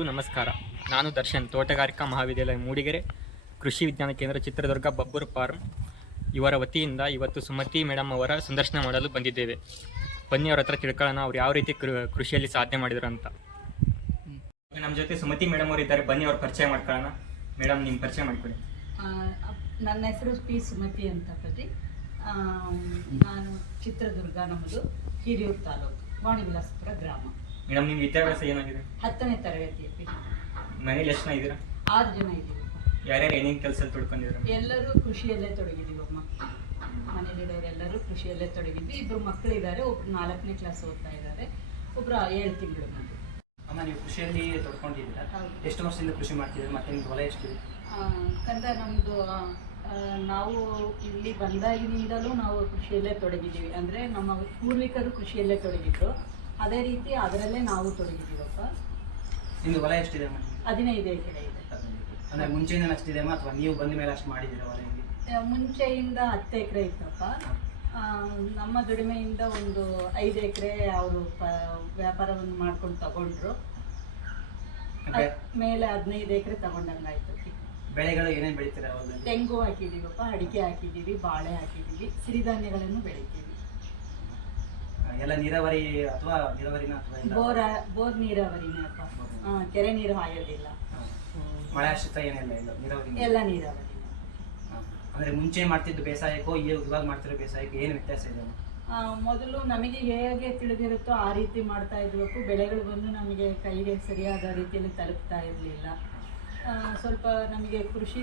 ಎಲ್ಲರಿಗೂ ನಮಸ್ಕಾರ. ನಾನು ದರ್ಶನ್, ತೋಟಗಾರಿಕಾ ಮಹಾವಿದ್ಯಾಲಯ ಮೂಡಿಗೆರೆ, ಕೃಷಿ ವಿಜ್ಞಾನ ಕೇಂದ್ರ ಚಿತ್ರದುರ್ಗ, ಬಬ್ಬೂರು ಫಾರ್ಮ್ ಇವರ ವತಿಯಿಂದ ಇವತ್ತು ಸುಮತಿ ಮೇಡಮ್ ಅವರ ಸಂದರ್ಶನ ಮಾಡಲು ಬಂದಿದ್ದೇವೆ. ಬನ್ನಿ ಅವ್ರ ಹತ್ರ ತಿಳ್ಕೊಳ್ಳೋಣ ಅವ್ರು ಯಾವ ರೀತಿ ಕೃಷಿಯಲ್ಲಿ ಸಾಧನೆ ಮಾಡಿದ್ರು ಅಂತ. ನಮ್ಮ ಜೊತೆ ಸುಮತಿ ಮೇಡಮ್ ಅವರು ಇದ್ದಾರೆ, ಬನ್ನಿ ಅವ್ರ ಪರಿಚಯ ಮಾಡ್ಕೊಳ್ಳೋಣ. ಮೇಡಮ್, ನಿಮ್ಮ ಪರಿಚಯ ಮಾಡಿಕೊಡಿ. ನನ್ನ ಹೆಸರು ಪಿ ಸುಮತಿ ಅಂತ ಪ್ರತಿ. ನಾನು ಚಿತ್ರದುರ್ಗ, ನಮ್ಮದು ಹಿರಿಯೂರು ತಾಲೂಕು, ವಾಣಿವಿಲಾಸಪುರ ಗ್ರಾಮ. ಮೇಡಮ್, ನಿಮ್ಮ ವಿದ್ಯಾಭ್ಯಾಸ ಏನಾಗಿದೆ? 10ನೇ ತರಗತಿ. ಮನೇಲಿ ಎಷ್ಟು ಜನ ಇದ್ದೀರಾ? 6 ಜನ ಇದ್ದೀವಿ. ಯಾರ್ಯಾರು ಏನೇನು ಕೆಲಸದಲ್ಲಿ ತೊಡ್ಕೊಂಡಿದ್ರು? ಎಲ್ಲರೂ ಕೃಷಿಯಲ್ಲೇ ತೊಡಗಿದ್ದೀವಿ. ಅಮ್ಮ ಮನೇಲಿರೋರು ಎಲ್ಲರೂ ಕೃಷಿಯಲ್ಲೇ ತೊಡಗಿದ್ವಿ. 2 ಮಕ್ಕಳಿದ್ದಾರೆ. ಒಬ್ರು 4ನೇ ಕ್ಲಾಸ್ ಓದ್ತಾ ಇದ್ದಾರೆ, ಒಬ್ರು 7 ತಿಂಗಳು ಮಗು. ಅಮ್ಮ, ನೀವು ಕೃಷಿಯಲ್ಲಿ ತೊಡ್ಕೊಂಡಿದ್ದೀರಾ? ಎಷ್ಟು ವರ್ಷದಿಂದ ಕೃಷಿ ಮಾಡ್ತಿದ್ದೀರಾ? ಮತ್ತೆ ನಿಮ್ಗೆ ಹೊಲ ಎಷ್ಟಿದೆ? ಕಂದ ನಮ್ಮದು ನಾವು ಇಲ್ಲಿ ಬಂದಾಗಿನಿಂದಲೂ ನಾವು ಕೃಷಿಯಲ್ಲೇ ತೊಡಗಿದ್ದೀವಿ. ಅಂದರೆ ನಮ್ಮ ಪೂರ್ವಿಕರು ಕೃಷಿಯಲ್ಲೇ ತೊಡಗಿದ್ರು, ಅದೇ ರೀತಿ ಅದರಲ್ಲೇ ನಾವು ತೊಡಗಿದ್ದೀವಪ್ಪ. ನಿಮ್ದು ಹೊಲ ಎಷ್ಟಿದೆ ಅಮ್ಮ? 15 ಎಕರೆ ಇದೆ. ಅಂದರೆ ಮುಂಚೆಯಿಂದ ಅಷ್ಟಿದೆ ಅಮ್ಮ, ಅಥವಾ ನೀವು ಬಂದ ಮೇಲೆ ಅಷ್ಟು ಮಾಡಿದ್ದೀರಾ ಹೊಲ? ಮುಂಚೆಯಿಂದ 10 ಎಕರೆ ಇತ್ತಪ್ಪ. ನಮ್ಮ ದುಡಿಮೆಯಿಂದ ಒಂದು 5 ಎಕರೆ ಅವರು ವ್ಯಾಪಾರವನ್ನು ಮಾಡ್ಕೊಂಡು ತಗೊಂಡ್ರು. ಮೇಲೆ 15 ಎಕರೆ ತಗೊಂಡಂಗಾಯ್ತು. ಬೆಳೆಗಳು ಏನೇನು ಬೆಳಿತೀರಾ? ತೆಂಗು ಹಾಕಿದೀವಪ್ಪ, ಅಡಿಕೆ ಹಾಕಿದ್ದೀವಿ, ಬಾಳೆ ಹಾಕಿದ್ದೀವಿ, ಸಿರಿಧಾನ್ಯಗಳನ್ನು ಬೆಳಿತೀವಿ. ಎಲ್ಲ ನೀರಾವರಿ ಅಥವಾ ನೀರಾವರಿನ ಅಥವಾ ಬೋರ್ ನೀರಾವರಿನೇ ಅಪ್ಪ. ಕೆರೆ ನೀರು ಹಾಯೋದಿಲ್ಲ. ಮಳೆ ಆಶ್ರಿತ ಏನೆಲ್ಲ ಇಲ್ಲ, ನೀರಾವರಿ ಎಲ್ಲ ನೀರಾವರಿ. ಅಂದ್ರೆ ಮುಂಚೆ ಮಾಡ್ತಿದ್ದು ಬೇಸಾಯಕ್ಕೋ ಇವಾಗ ಮಾಡ್ತಿರೋ ಬೇಸಾಯಕ್ಕೋ ಏನು ವ್ಯತ್ಯಾಸ ಇದೆ? ಮೊದಲು ನಮಗೆ ಹೇಗೆ ತಿಳಿದಿರುತ್ತೋ ಆ ರೀತಿ ಮಾಡ್ತಾ ಇದ್ಬೇಕು. ಬೆಳೆಗಳು ಬಂದು ನಮಗೆ ಕೈಗೆ ಸರಿಯಾದ ರೀತಿಯಲ್ಲಿ ತಲುಪ್ತಾ ಇರಲಿಲ್ಲ. ಸ್ವಲ್ಪ ನಮಗೆ ಕೃಷಿ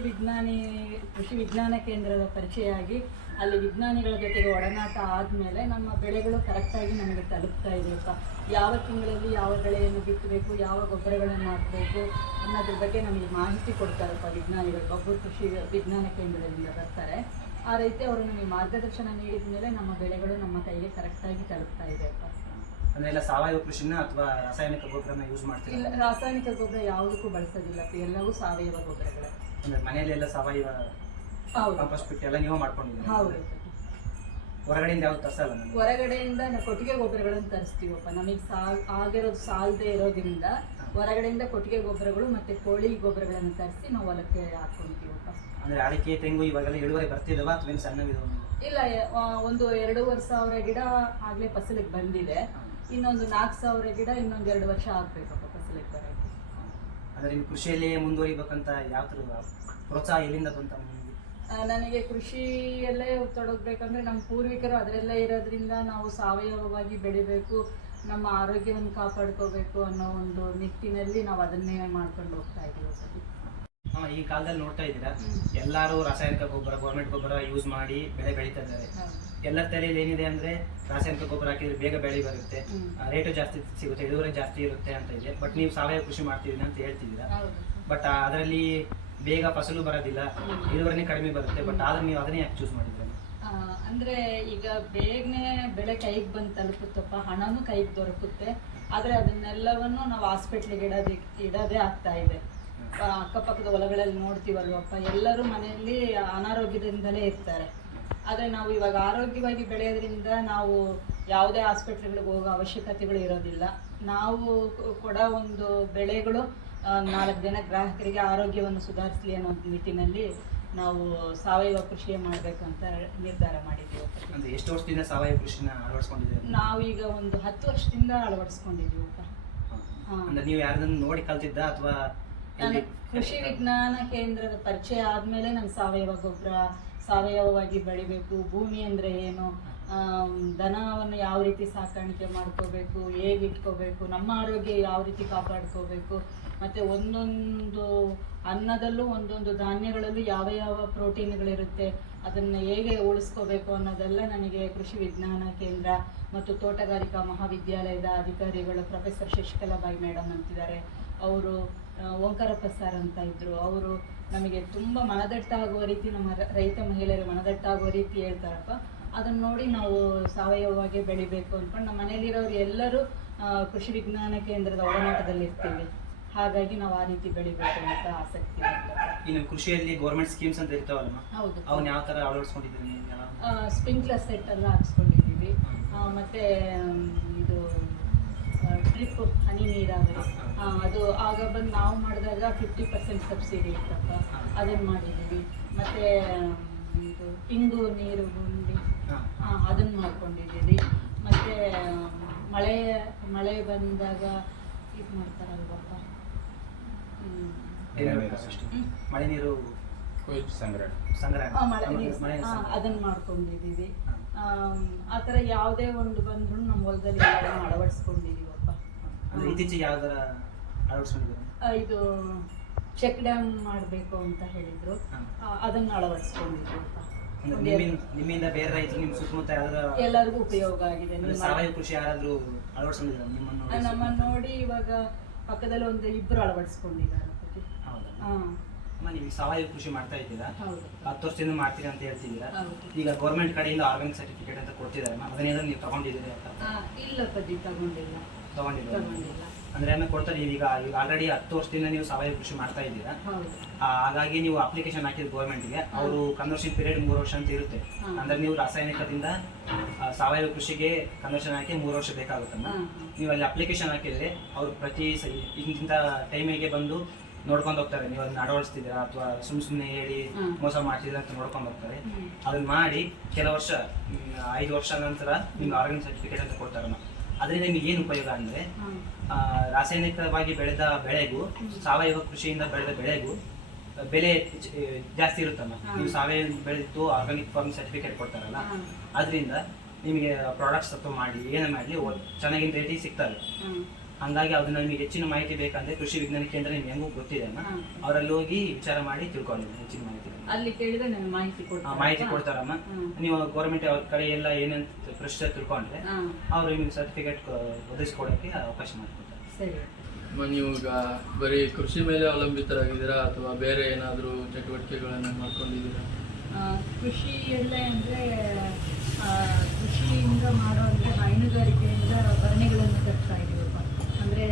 ವಿಜ್ಞಾನ ಕೇಂದ್ರದ ಪರಿಚಯ ಆಗಿ ಅಲ್ಲಿ ವಿಜ್ಞಾನಿಗಳ ಜೊತೆಗೆ ಒಡನಾಟ ಆದಮೇಲೆ ನಮ್ಮ ಬೆಳೆಗಳು ಕರೆಕ್ಟಾಗಿ ನಮಗೆ ತಲುಪ್ತಾ ಇದೆಯಪ್ಪ. ಯಾವ ತಿಂಗಳಲ್ಲಿ ಯಾವ ಬೆಳೆಯನ್ನು ಬಿತ್ತಬೇಕು, ಯಾವ ಗೊಬ್ಬರಗಳನ್ನು ಹಾಕಬೇಕು ಅನ್ನೋದ್ರ ಬಗ್ಗೆ ನಮಗೆ ಮಾಹಿತಿ ಕೊಡ್ತಾರಪ್ಪ ವಿಜ್ಞಾನಿಗಳು. ಬಬ್ಬೂರು ಕೃಷಿ ವಿಜ್ಞಾನ ಕೇಂದ್ರದಿಂದ ಬರ್ತಾರೆ. ಆ ರೀತಿ ಅವರು ನಮಗೆ ಮಾರ್ಗದರ್ಶನ ನೀಡಿದ ಮೇಲೆ ನಮ್ಮ ಬೆಳೆಗಳು ನಮ್ಮ ಕೈಗೆ ಕರೆಕ್ಟಾಗಿ ತಲುಪ್ತಾ ಇದೆಯಪ್ಪ. ಅಂದ್ರೆ ಸಾವಯವ ಕೃಷಿನ ಅಥವಾ ರಾಸಾಯನಿಕ ಗೊಬ್ಬರನ ಯೂಸ್ ಮಾಡ್ತೀರಾ? ಇಲ್ಲ, ರಾಸಾಯನಿಕ ಗೊಬ್ಬರ ಯಾವುದಕ್ಕೂ ಬಳಸೋದಿಲ್ಲ, ಎಲ್ಲವೂ ಸಾವಯವ ಗೊಬ್ಬರಗಳೇ. ಅಂದ್ರೆ ಮನೆಯಲ್ಲೆಲ್ಲ ಸಾವಯವ ಕಾಂಪೋಸ್ಟ್ ಬಿಟ್ಟು ಎಲ್ಲ ನೀವು ಮಾಡ್ಕೊಂಡಿದ್ದೀರಾ? ಹೌದು. ಹೊರಗಡೆಯಿಂದ ಯಾವ್ದು ತರಿಸಲ್ಲ? ಹೊರಗಡೆಯಿಂದ ಕೊಟ್ಟಿಗೆ ಗೊಬ್ಬರಗಳನ್ನು ತರಿಸ್ತೀವಪ್ಪ. ನಮಗೆ ಆಗಿರೋದು ಸಾಲದೇ ಇರೋದ್ರಿಂದ ಹೊರಗಡೆಯಿಂದ ಕೊಟ್ಟಿಗೆ ಗೊಬ್ಬರಗಳು ಮತ್ತೆ ಕೋಳಿ ಗೊಬ್ಬರಗಳನ್ನು ತರಿಸಿ ನಾವು ಹೊಲಕ್ಕೆ ಹಾಕೊಂತೀವಪ್ಪ. ಅಂದ್ರೆ ಅಡಿಕೆ, ತೆಂಗು ಇವಾಗೆಲ್ಲ ಇಳುವರಿ ಬರ್ತಿದಾವ ಅಥವಾ ಏನು ಸಣ್ಣವಿದಾವ? ಇಲ್ಲ, ಒಂದು 2,500 ಗಿಡ ಆಗ್ಲೇ ಫಸಲಿಗೆ ಬಂದಿದೆ. ಇನ್ನೊಂದು 4,000 ಗಿಡ ಇನ್ನೊಂದು 2 ವರ್ಷ ಆಗ್ಬೇಕಪ್ಪ ಫಸಲಿಗೆ ಬರೋಕ್ಕೆ. ಅಂದ್ರೆ ನೀವು ಕೃಷಿಯಲ್ಲೇ ಮುಂದುವರಿಬೇಕಂತ ಯಾವ ಥರ ಪ್ರೋತ್ಸಾಹ ಎಲ್ಲಿಂದ ಬಂತ? ನನಗೆ ಕೃಷಿಯಲ್ಲೇ ತೊಡಗಬೇಕಂದ್ರೆ ನಮ್ಮ ಪೂರ್ವಿಕರು ಅದರಲ್ಲೇ ಇರೋದ್ರಿಂದ ನಾವು ಸಾವಯವವಾಗಿ ಬೆಳಿಬೇಕು, ನಮ್ಮ ಆರೋಗ್ಯವನ್ನು ಕಾಪಾಡ್ಕೋಬೇಕು ಅನ್ನೋ ಒಂದು ನಿಟ್ಟಿನಲ್ಲಿ ನಾವು ಅದನ್ನೇ ಮಾಡ್ಕೊಂಡು ಹೋಗ್ತಾ ಇದ್ದೀವಿ. ಈ ಕಾಲದಲ್ಲಿ ನೋಡ್ತಾ ಇದ್ದೀರಾ, ಎಲ್ಲರೂ ರಾಸಾಯನಿಕ ಗೊಬ್ಬರ, ಗೌರ್ಮೆಂಟ್ ಗೊಬ್ಬರ ಯೂಸ್ ಮಾಡಿ ಬೆಳೆ ಬೆಳೀತಾ ಇದ್ದಾರೆ. ಎಲ್ಲ ತಲೆಯಲ್ಲಿ ಏನಿದೆ ಅಂದ್ರೆ ರಾಸಾಯನಿಕ ಗೊಬ್ಬರ ಹಾಕಿದ್ರೆ ಬೇಗ ಬೆಳೆ ಬರುತ್ತೆ, ರೇಟು ಜಾಸ್ತಿ ಸಿಗುತ್ತೆ, ಇಳುವರಿ ಜಾಸ್ತಿ ಇರುತ್ತೆ ಅಂತ ಇದೆ. ಬಟ್ ನೀವು ಸಾವಯವ ಕೃಷಿ ಮಾಡ್ತಿದ್ದೀನಿ ಅಂತ ಹೇಳ್ತಿದ್ದೀರಾ. ಬಟ್ ಅದರಲ್ಲಿ ಬೇಗ ಫಸಲು ಬರೋದಿಲ್ಲ, ಇಳುವರಿನೇ ಕಡಿಮೆ ಬರುತ್ತೆ. ಬಟ್ ಆದ್ರೆ ನೀವು ಅದನ್ನೇ ಯಾಕೆ ಚೂಸ್ ಮಾಡಿದ್ದೀರಾ? ಅಂದ್ರೆ ಈಗ ಬೇಗನೆ ಬೆಳೆ ಕೈಗೆ ಬಂದು ತಲುಪುತ್ತಪ್ಪ, ಹಣನೂ ಕೈಗೆ ದೊರಕುತ್ತೆ. ಆದ್ರೆ ಅದನ್ನೆಲ್ಲವನ್ನು ನಾವು ಹಾಸ್ಪಿಟ್ಲಿಗೆ ಇಡೋದೇ ಆಗ್ತಾ ಇದೆ. ಅಕ್ಕಪಕ್ಕದ ಹೊಲಗಳಲ್ಲಿ ನೋಡ್ತೀವಲ್ವಪ್ಪ, ಎಲ್ಲರೂ ಮನೆಯಲ್ಲಿ ಅನಾರೋಗ್ಯದಿಂದಲೇ ಇರ್ತಾರೆ. ಆದರೆ ನಾವು ಇವಾಗ ಆರೋಗ್ಯವಾಗಿ ಬೆಳೆಯೋದ್ರಿಂದ ನಾವು ಯಾವುದೇ ಹಾಸ್ಪಿಟ್ಲ್ಗಳಿಗೆ ಹೋಗೋ ಅವಶ್ಯಕತೆಗಳು ಇರೋದಿಲ್ಲ. ನಾವು ಕೊಡೋ ಒಂದು ಬೆಳೆಗಳು 4 ಜನ ಗ್ರಾಹಕರಿಗೆ ಆರೋಗ್ಯವನ್ನು ಸುಧಾರಿಸಲಿ ಅನ್ನೋ ನಿಟ್ಟಿನಲ್ಲಿ ನಾವು ಸಾವಯವ ಕೃಷಿ ಮಾಡಬೇಕಂತ ನಿರ್ಧಾರ ಮಾಡಿದ್ದೀವಿ. ಎಷ್ಟು ವರ್ಷದಿಂದ ಸಾವಯವ ಕೃಷಿನ ಅಳವಡಿಸ್ಕೊಂಡಿದ್ದೀವಿ? ನಾವೀಗ ಒಂದು 10 ವರ್ಷದಿಂದ ಅಳವಡಿಸ್ಕೊಂಡಿದ್ದೀವಪ್ಪ. ನೀವು ಯಾರನ್ನ ನೋಡಿ ಕಲ್ತಿದ್ದ ಅಥವಾ? ನಾನು ಕೃಷಿ ವಿಜ್ಞಾನ ಕೇಂದ್ರದ ಪರಿಚಯ ಆದಮೇಲೆ ನಾನು ಸಾವಯವ ಗೊಬ್ಬರ, ಸಾವಯವವಾಗಿ ಬೆಳಿಬೇಕು, ಭೂಮಿ ಅಂದರೆ ಏನು, ದನವನ್ನು ಯಾವ ರೀತಿ ಸಾಕಾಣಿಕೆ ಮಾಡ್ಕೋಬೇಕು, ಹೇಗೆ ಇಟ್ಕೋಬೇಕು, ನಮ್ಮ ಆರೋಗ್ಯ ಯಾವ ರೀತಿ ಕಾಪಾಡ್ಕೋಬೇಕು, ಮತ್ತು ಒಂದೊಂದು ಅನ್ನದಲ್ಲೂ ಒಂದೊಂದು ಧಾನ್ಯಗಳಲ್ಲೂ ಯಾವ ಯಾವ ಪ್ರೋಟೀನ್ಗಳಿರುತ್ತೆ, ಅದನ್ನು ಹೇಗೆ ಉಳಿಸ್ಕೋಬೇಕು ಅನ್ನೋದೆಲ್ಲ ನನಗೆ ಕೃಷಿ ವಿಜ್ಞಾನ ಕೇಂದ್ರ ಮತ್ತು ತೋಟಗಾರಿಕಾ ಮಹಾವಿದ್ಯಾಲಯದ ಅಧಿಕಾರಿಗಳು ಪ್ರೊಫೆಸರ್ ಶಶಿಕಲಾಬಾಯಿ ಮೇಡಮ್ ಅಂತಿದ್ದಾರೆ, ಅವರು ಓಂಕಾರಪ್ಪ ಸರ್ ಅಂತ ಇದ್ದರು. ಅವರು ನಮಗೆ ತುಂಬ ಮನದಟ್ಟಾಗುವ ರೀತಿ, ನಮ್ಮ ರೈತ ಮಹಿಳೆಯರು ಮನದಟ್ಟಾಗುವ ರೀತಿ ಹೇಳ್ತಾರಪ್ಪ. ಅದನ್ನು ನೋಡಿ ನಾವು ಸಾವಯವವಾಗಿ ಬೆಳಿಬೇಕು ಅಂದ್ಕೊಂಡು ನಮ್ಮ ಮನೆಯಲ್ಲಿರೋರು ಎಲ್ಲರೂ ಕೃಷಿ ವಿಜ್ಞಾನ ಕೇಂದ್ರದ ಒಡನಾಟದಲ್ಲಿ ಇರ್ತೀವಿ. ಹಾಗಾಗಿ ನಾವು ಆ ರೀತಿ ಬೆಳಿಬೇಕು ಅಂತ ಆಸಕ್ತಿ. ಇನ್ನು ಕೃಷಿಯಲ್ಲಿ ಗೌರ್ಮೆಂಟ್ ಸ್ಕೀಮ್ಸ್ ಅಂತ ಇರ್ತಾವಲ್ಲ, ಹೌದು, ಅವನ್ನ ಯಾವ ಥರ ಅಳವಡಿಸ್ಕೊಂಡಿದ್ದೀರಿ? ಸ್ಪ್ರಿಂಕ್ಲರ್ ಸೆಟ್ ಎಲ್ಲ ಹಾಕ್ಸ್ಕೊಂಡಿದ್ದೀವಿ. ಮತ್ತು ಇದು ಡ್ರಿಪ್ ಹನಿ ನೀರಾವರಿ ಅದು ಆಗ ಬಂದು ನಾವು ಮಾಡಿದಾಗ 50% ಸಬ್ಸಿಡಿ ಇತ್ತಪ್ಪ, ಅದನ್ನು ಮಾಡಿದ್ದೀವಿ. ಮತ್ತು ಇದು ಇಂಗು ನೀರು ಗುಂಡಿ ಅದನ್ನು ಮಾಡ್ಕೊಂಡಿದ್ದೀವಿ. ಮತ್ತು ಮಳೆ ಬಂದಾಗ ಇದು ಮಾಡ್ತಾರಲ್ವಪ್ಪ, ಮಳೆ ನೀರು ಸಂಗ್ರಹ ಅದನ್ನು ಮಾಡ್ಕೊಂಡಿದ್ದೀವಿ. ಆ ಥರ ಯಾವುದೇ ಒಂದು ಬಂದ್ರೂ ನಮ್ಮ ಹೊಲದಲ್ಲಿ ಅಳವಡಿಸ್ಕೊಂಡಿದ್ದೀವಪ್ಪ. ಇತ್ತೀಚೆಗೆ ಯಾವ್ದಾರ ಅಳವಡಿಸ್ಕೊಂಡಿದ್ದೀವಿ? ಇದು ಚೆಕ್ ಡ್ಯಾಮ್ ಮಾಡಬೇಕು ಅಂತ ಹೇಳಿದ್ರು, ಅದನ್ನು ಅಳವಡಿಸ್ಕೊಂಡಿದ್ದೀವಪ್ಪ. ನಿಮ್ಮಿಂದ ಬೇರೆ ರೈತರು ನಿಮ್ಮ ಸುತ್ತಮುತ್ತ ಎಲ್ಲರಿಗೂ ಉಪಯೋಗ ಆಗಿದೆ. ಸಾವಯವ ಕೃಷಿ ಯಾರಾದ್ರೂ ಅಳವಡಿಸ್ಕೊಂಡಿದ್ದಾರೆ ನಮ್ಮನ್ನು ನೋಡಿ ಇವಾಗ ಪಕ್ಕದಲ್ಲಿ ಒಂದು ಇಬ್ಬರು ಅಳವಡಿಸ್ಕೊಂಡಿದ್ದಾರೆ. ನೀವು ಸಾವಯವ ಕೃಷಿ ಮಾಡ್ತಾ ಇದ್ದೀರಾ, 10 ವರ್ಷದಿಂದ ಮಾಡ್ತೀರಾ ಅಂತ ಹೇಳ್ತಿದ್ದೀರಾ. ಈಗ ಗೌರ್ಮೆಂಟ್ ಕಡೆಯಿಂದ ಆರ್ಗಾನಿಕ್ ಸರ್ಟಿಫಿಕೇಟ್ ಅಂತ ಕೊಡ್ತಿದ್ದಾರೆ, ಅದನ್ನೇನಾದ್ರು ನೀವು ತಗೊಂಡಿದ್ದೀರಿ ಅಂತ? ಇಲ್ಲಪ್ಪ, ತಗೊಂಡಿಲ್ಲ. ಅಂದ್ರೆ ಕೊಡ್ತಾರೆ. ಈಗ ಆಲ್ರೆಡಿ 10 ವರ್ಷದಿಂದ ನೀವು ಸಾವಯವ ಕೃಷಿ ಮಾಡ್ತಾ ಇದ್ದೀರಾ, ಹಾಗಾಗಿ ನೀವು ಅಪ್ಲಿಕೇಶನ್ ಹಾಕಿದ ಗೌರ್ಮೆಂಟ್ಗೆ, ಅವರು ಕನ್ವರ್ಷನ್ ಪೀರಿಯಡ್ 3 ವರ್ಷ ಅಂತ ಇರುತ್ತೆ. ಅಂದ್ರೆ ನೀವು ರಾಸಾಯನಿಕದಿಂದ ಸಾವಯವ ಕೃಷಿಗೆ ಕನ್ವರ್ಷನ್ ಹಾಕಿ 3 ವರ್ಷ ಬೇಕಾಗುತ್ತಲ್ಲ. ನೀವು ಅಲ್ಲಿ ಅಪ್ಲಿಕೇಶನ್ ಹಾಕಿದ್ರೆ ಅವರು ಪ್ರತಿ ಇಂಥ ಟೈಮಿಗೆ ಬಂದು ನೋಡ್ಕೊಂಡು ಹೋಗ್ತಾರೆ, ನೀವು ಅದನ್ನ ಅಳವಡಿಸ್ತಿದ್ದೀರಾ ಅಥವಾ ಸುಮ್ಮನೆ ಹೇಳಿ ಮೋಸ ಮಾಡ್ತಿದ್ದೀರಾ ಅಂತ ನೋಡ್ಕೊಂಡು ಹೋಗ್ತಾರೆ. ಅದನ್ನ ಮಾಡಿ ಕೆಲ ವರ್ಷ 5 ವರ್ಷ ನಂತರ ನಿಮ್ಗೆ ಆರ್ಗಾನಿಕ್ ಸರ್ಟಿಫಿಕೇಟ್ ಅಂತ ಕೊಡ್ತಾರಮ್ಮ. ಅದರಿಂದ ನಿಮ್ಗೆ ಏನು ಉಪಯೋಗ ಅಂದ್ರೆ, ರಾಸಾಯನಿಕವಾಗಿ ಬೆಳೆದ ಬೆಳೆಗೂ ಸಾವಯವ ಕೃಷಿಯಿಂದ ಬೆಳೆದ ಬೆಳೆಗೂ ಬೆಲೆ ಜಾಸ್ತಿ ಇರುತ್ತಮ್ಮ. ನೀವು ಸಾವಯವ ಬೆಳೆದು ಆರ್ಗಾನಿಕ್ ಫಾರ್ಮ್ ಸರ್ಟಿಫಿಕೇಟ್ ಕೊಡ್ತಾರಲ್ಲ, ಅದರಿಂದ ನಿಮಗೆ ಪ್ರಾಡಕ್ಟ್ಸ್ ಅಥವಾ ಮಾಡಿ ಏನೇ ಮಾಡಲಿ ಚೆನ್ನಾಗಿನ ರೇಟಿಗೆ ಸಿಗ್ತವೆ. ಹಂಗಾಗಿ ಅದನ್ನ ನಿಮಗೆ ಹೆಚ್ಚಿನ ಮಾಹಿತಿ ಬೇಕಂದ್ರೆ ಕೃಷಿ ವಿಜ್ಞಾನ ಕೇಂದ್ರ ನಿಮ್ಗೆ ಹೆಂಗೂ ಗೊತ್ತಿದೆ ಅಮ್ಮ, ಅವರಲ್ಲಿ ಹೋಗಿ ವಿಚಾರ ಮಾಡಿ ತಿಳ್ಕೊಳ್ಳಿ. ಹೆಚ್ಚಿನ ಮಾಹಿತಿ ಅಲ್ಲಿ ಕೇಳಿದ್ರೆ ನನಗೆ ಮಾಹಿತಿ ಕೊಡ್ತಾರಮ್ಮ. ನೀವು ಗೌರ್ಮೆಂಟ್ ಅವ್ರ ಕಡೆ ಎಲ್ಲ ಏನಂತ ಪ್ರೊಸೀಜರ್ ತಿಳ್ಕೊಂಡ್ರೆ ಅವರು ನಿಮ್ಗೆ ಸರ್ಟಿಫಿಕೇಟ್ ಒದಗಿಸ್ಕೊಡೋಕ್ಕೆ ಅವಕಾಶ ಮಾಡಿಕೊಡ್ತಾರೆ. ಸರಿ. ನೀವು ಈಗ ಬರೀ ಕೃಷಿ ಮೇಲೆ ಅವಲಂಬಿತರಾಗಿದ್ದೀರಾ ಅಥವಾ ಬೇರೆ ಏನಾದರೂ ಚಟುವಟಿಕೆಗಳನ್ನು ಮಾಡ್ಕೊಂಡಿದ್ದೀರಾ? ಕೃಷಿಯಲ್ಲೇ ಅಂದರೆ ಕೃಷಿಯಿಂದ ಮಾಡೋ ಅಂದರೆ ಹೈನುಗಾರಿಕೆಯಿಂದ ಭರಣಿಗಳನ್ನು ತರ್ತಾ ಇದ್ದೀವಪ್ಪ. ಅಂದರೆ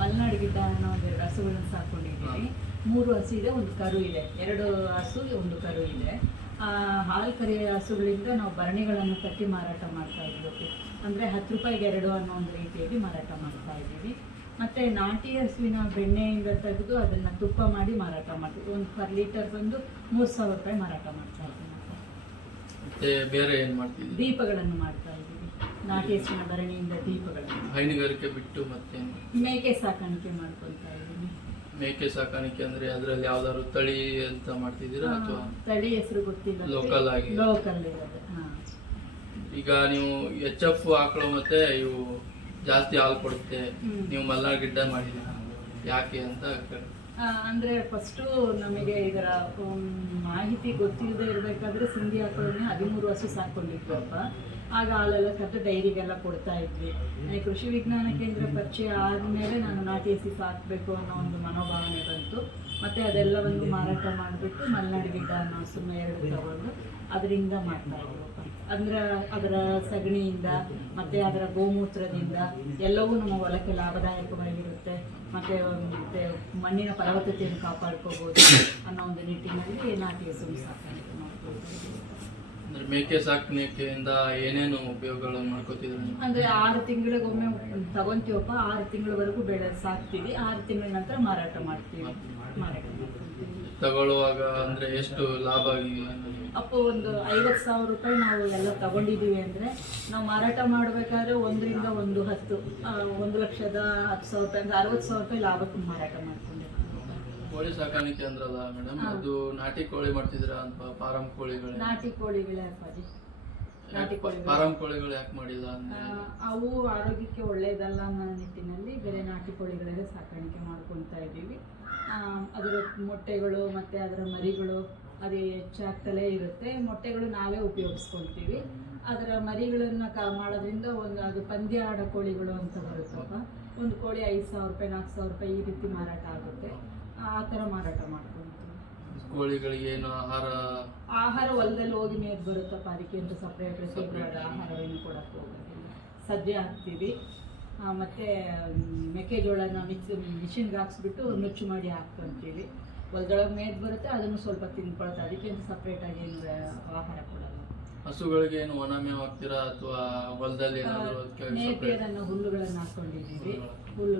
ಮಲೆನಾಡು ಗಿಡ್ಡ ಅನ್ನೋ ಒಂದು 2 ಹಸುಗಳನ್ನು ಸಾಕೊಂಡಿದ್ದೀವಿ. 3 ಹಸು ಇದೆ, 1 ಕರು ಇದೆ. 2 ಹಸು 1 ಕರು ಇದೆ. ಹಾಲು ಕರೆಯೋ ಹಸುಗಳಿಂದ ನಾವು ಭರಣಿಗಳನ್ನು ಕಟ್ಟಿ ಮಾರಾಟ ಮಾಡ್ತಾ ಇದ್ದೀವಿ. ಅಂದರೆ 10 ರೂಪಾಯಿಗೆ 2 ಅನ್ನೋ ಒಂದು ರೀತಿಯಾಗಿ ಮಾರಾಟ ಮಾಡ್ತಾ ಇದ್ದೀವಿ. ಮತ್ತು ನಾಟಿ ಹಸುವಿನ ಬೆಣ್ಣೆಯಿಂದ ತೆಗೆದು ಅದನ್ನು ತುಪ್ಪ ಮಾಡಿ ಮಾರಾಟ ಮಾಡ್ತೀವಿ. 1 ಪರ್ ಲೀಟರ್ ಬಂದು 3,000 ರೂಪಾಯಿ ಮಾರಾಟ ಮಾಡ್ತಾ ಇದ್ದೀವಿ. ಮತ್ತೆ ಬೇರೆ ಏನು ಮಾಡ್ತಿದ್ದೀವಿ? ದೀಪಗಳನ್ನು ಮಾಡ್ತಾ ಇದ್ದೀವಿ. ನಾಟಿ ಹಸುವಿನ ಭರಣಿಯಿಂದ ದೀಪಗಳನ್ನು. ಹೈನುಗಾರಿಕೆ ಬಿಟ್ಟು ಮತ್ತೆ ಮೇಕೆ ಸಾಕಾಣಿಕೆ ಮಾಡ್ಕೊಳ್ತಾ ಇದ್ದೀನಿ. ಮೇಕೆ ಸಾಕಾಣಿಕೆ ಅಂದ್ರೆ ಅದರಲ್ಲಿ ಯಾವ್ದಾದ್ರು ತಳಿ ಅಂತ ಮಾಡ್ತಿದ್ದೀರಾ ಅಥವಾ ತಳಿ ಹೆಸರು ಗೊತ್ತಿಲ್ಲ, ಲೋಕಲ್ ಆಗಿ? ಲೋಕಲ್ ಇರೋದು. ಈಗ ನೀವು HF ಆಕಳು ಮತ್ತೆ ಇವು ಜಾಸ್ತಿ ಹಾಲು ಕೊಡುತ್ತೆ, ನೀವು ಮಲ್ನಾಡ್ ಗಿಡ್ಡ ಮಾಡಿದ್ದೀರಾ, ಯಾಕೆ ಅಂತ ಅಂದರೆ ಫಸ್ಟು ನಮಗೆ ಇದರ ಮಾಹಿತಿ ಗೊತ್ತಿಲ್ಲದೆ ಇರಬೇಕಾದ್ರೆ ಸಿಂಧಿ ಆಕಳನ್ನೇ 13 ಹಸು ಸಾಕೊಂಡಿದ್ವಪ್ಪ. ಆಗ ಹಾಲೆಲ್ಲ ಕರೆದು ಡೈರಿಗೆಲ್ಲ ಕೊಡ್ತಾ ಇದ್ವಿ. ಕೃಷಿ ವಿಜ್ಞಾನ ಕೇಂದ್ರ ಪರಿಚಯ ಆದಮೇಲೆ ನಾನು ನಾಟಿ ಹಸಿ ಸಾಕಬೇಕು ಅನ್ನೋ ಒಂದು ಮನೋಭಾವನೆ ಬಂತು. ಮತ್ತು ಅದೆಲ್ಲವನ್ನು ಮಾರಾಟ ಮಾಡಿಬಿಟ್ಟು ಮಲೆನಾಡು ಗಿಡ್ಡ ಅನ್ನೋ ಹಸುನ 2 ತಗೊಂಡು ಅದರಿಂದ ಮಾಡ್ತಾ ಇದ್ವಪ್ಪ. ಅಂದರೆ ಅದರ ಸಗಣಿಯಿಂದ ಮತ್ತು ಅದರ ಗೋಮೂತ್ರದಿಂದ ಎಲ್ಲವೂ ನಮ್ಮ ಹೊಲಕ್ಕೆ ಲಾಭದಾಯಕವಾಗಿರುತ್ತೆ. ಮತ್ತು ಮಣ್ಣಿನ ಫಲವತ್ತತೆಯನ್ನು ಕಾಪಾಡ್ಕೋಬೋದು ಅನ್ನೋ ಒಂದು ನಿಟ್ಟಿನಲ್ಲಿ ನಾಟಿ ಹಸು ಸಾಕಾಣಿಕೆ ಮಾಡ್ಕೊಳ್ತೀವಿ. ಅಂದ್ರೆ ಮೇಕೆ ಸಾಕಾಣಿಕೆಯಿಂದ ಏನೇನು ಉಪಯೋಗಗಳನ್ನು ಮಾಡ್ಕೋತಿದ್ರು? ಅಂದರೆ 6 ತಿಂಗಳಿಗೊಮ್ಮೆ ತಗೊಂತೀವಪ್ಪ. 6 ತಿಂಗಳವರೆಗೂ ಸಾಕ್ತೀವಿ. 6 ತಿಂಗಳ ನಂತರ ಮಾರಾಟ ಮಾಡ್ತೀವಿ. ತಗೊಳ್ಳುವಾಗ ಅಂದ್ರೆ ಎಷ್ಟು ಲಾಭ ಆಗಿದೆ? ಅಪ್ಪು ಒಂದು 50,000 ರೂಪಾಯಿ ನಾವು ಎಲ್ಲ ತಗೊಂಡಿದ್ದೀವಿ ಅಂದರೆ ನಾವು ಮಾರಾಟ ಮಾಡಬೇಕಾದ್ರೆ 1 ರಿಂದ 1,10 1,10,000 ರೂಪಾಯಿ ಅಂದರೆ 60,000 ರೂಪಾಯಿ ಲಾಭಕ್ಕೆ ಮಾರಾಟ ಮಾಡ್ಕೊಂಡಿದ್ದೀವಿ. ಕೋಳಿ ಸಾಕಾಣಿಕೆ ಅಂದ್ರಲ್ಲ ಮೇಡಮ್, ಅದು ನಾಟಿ ಕೋಳಿ ಮಾಡ್ತಿದ್ರ ಅಂತ ಫಾರಂ ಕೋಳಿಗಳು? ನಾಟಿ ಕೋಳಿಗಳೇ ಅಪ್ಪಾಜಿ. ನಾಟಿ ಕೋಳಿಗಳು. ಫಾರಂ ಕೋಳಿಗಳು ಯಾಕೆ ಮಾಡಿಲ್ಲ ಅಂದ್ರೆ? ಅವು ಆರೋಗ್ಯಕ್ಕೆ ಒಳ್ಳೆಯದಲ್ಲ ಅನ್ನೋ ನಿಟ್ಟಿನಲ್ಲಿ ಬೇರೆ ನಾಟಿ ಕೋಳಿಗಳೇ ಸಾಕಾಣಿಕೆ ಮಾಡ್ಕೊತಾ ಇದ್ದೀವಿ. ಅದರ ಮೊಟ್ಟೆಗಳು ಮತ್ತು ಅದರ ಮರಿಗಳು ಅದು ಹೆಚ್ಚಾಗ್ತಲೇ ಇರುತ್ತೆ. ಮೊಟ್ಟೆಗಳು ನಾವೇ ಉಪಯೋಗಿಸ್ಕೊಳ್ತೀವಿ. ಅದರ ಮರಿಗಳನ್ನು ಮಾಡೋದ್ರಿಂದ ಅದು ಪಂದ್ಯ ಆಡೋ ಕೋಳಿಗಳು ಅಂತ ಬರುತ್ತಪ್ಪ. ಒಂದು ಕೋಳಿ 5,000 ರೂಪಾಯಿ 4,000 ರೂಪಾಯಿ ಈ ರೀತಿ ಮಾರಾಟ ಆಗುತ್ತೆ. ಆ ಥರ ಮಾರಾಟ ಮಾಡ್ಕೊಳ್ತೀವಿ. ಕೋಳಿಗಳಿಗೆ ಏನು ಆಹಾರ ಹೊಲದಲ್ಲಿ ಹೋಗಿ ಮೇದ್ ಬರುತ್ತಪ್ಪ. ಅದಕ್ಕೆ ಅಂತ ಸಪ್ರೇಟ್ ಆಹಾರವನ್ನು ಕೊಡಕ್ಕೆ ಹೋಗೋದಿಲ್ಲ. ಸಜ್ಜೆ ಹಾಕ್ತೀವಿ. ಮತ್ತು ಮೆಕ್ಕೆಜೋಳನ ಮಿಷಿನ್ಗೆ ಹಾಕ್ಸ್ಬಿಟ್ಟು ನುಚ್ಚು ಮಾಡಿ ಹಾಕ್ಕೊಂತೀವಿ. ಹೊಲದೊಳಗೆ ಮೇದ್ ಬರುತ್ತೆ, ಅದನ್ನು ಸ್ವಲ್ಪ ತಿನ್ಕೊಳ್ತಾ. ಅದಕ್ಕೆ ಅಂತ ಸಪ್ರೇಟಾಗಿ ಏನು ಆಹಾರ ಕೊಡಲ್ಲ. ಹಸುಗಳಿಗೆ ಏನು ಒಣ ಮೇವು ಹಾಕ್ತೀರಾ ಅಥವಾ ಹೊಲದಲ್ಲಿ ಏನಾದರೂ ಅದಕ್ಕೆ ನೇಪಿಯರ್ ಅನ್ನೋ ಹುಲ್ಲುಗಳನ್ನು ಹಾಕೊಂಡಿದ್ದೀವಿ. ಹುಲ್ಲು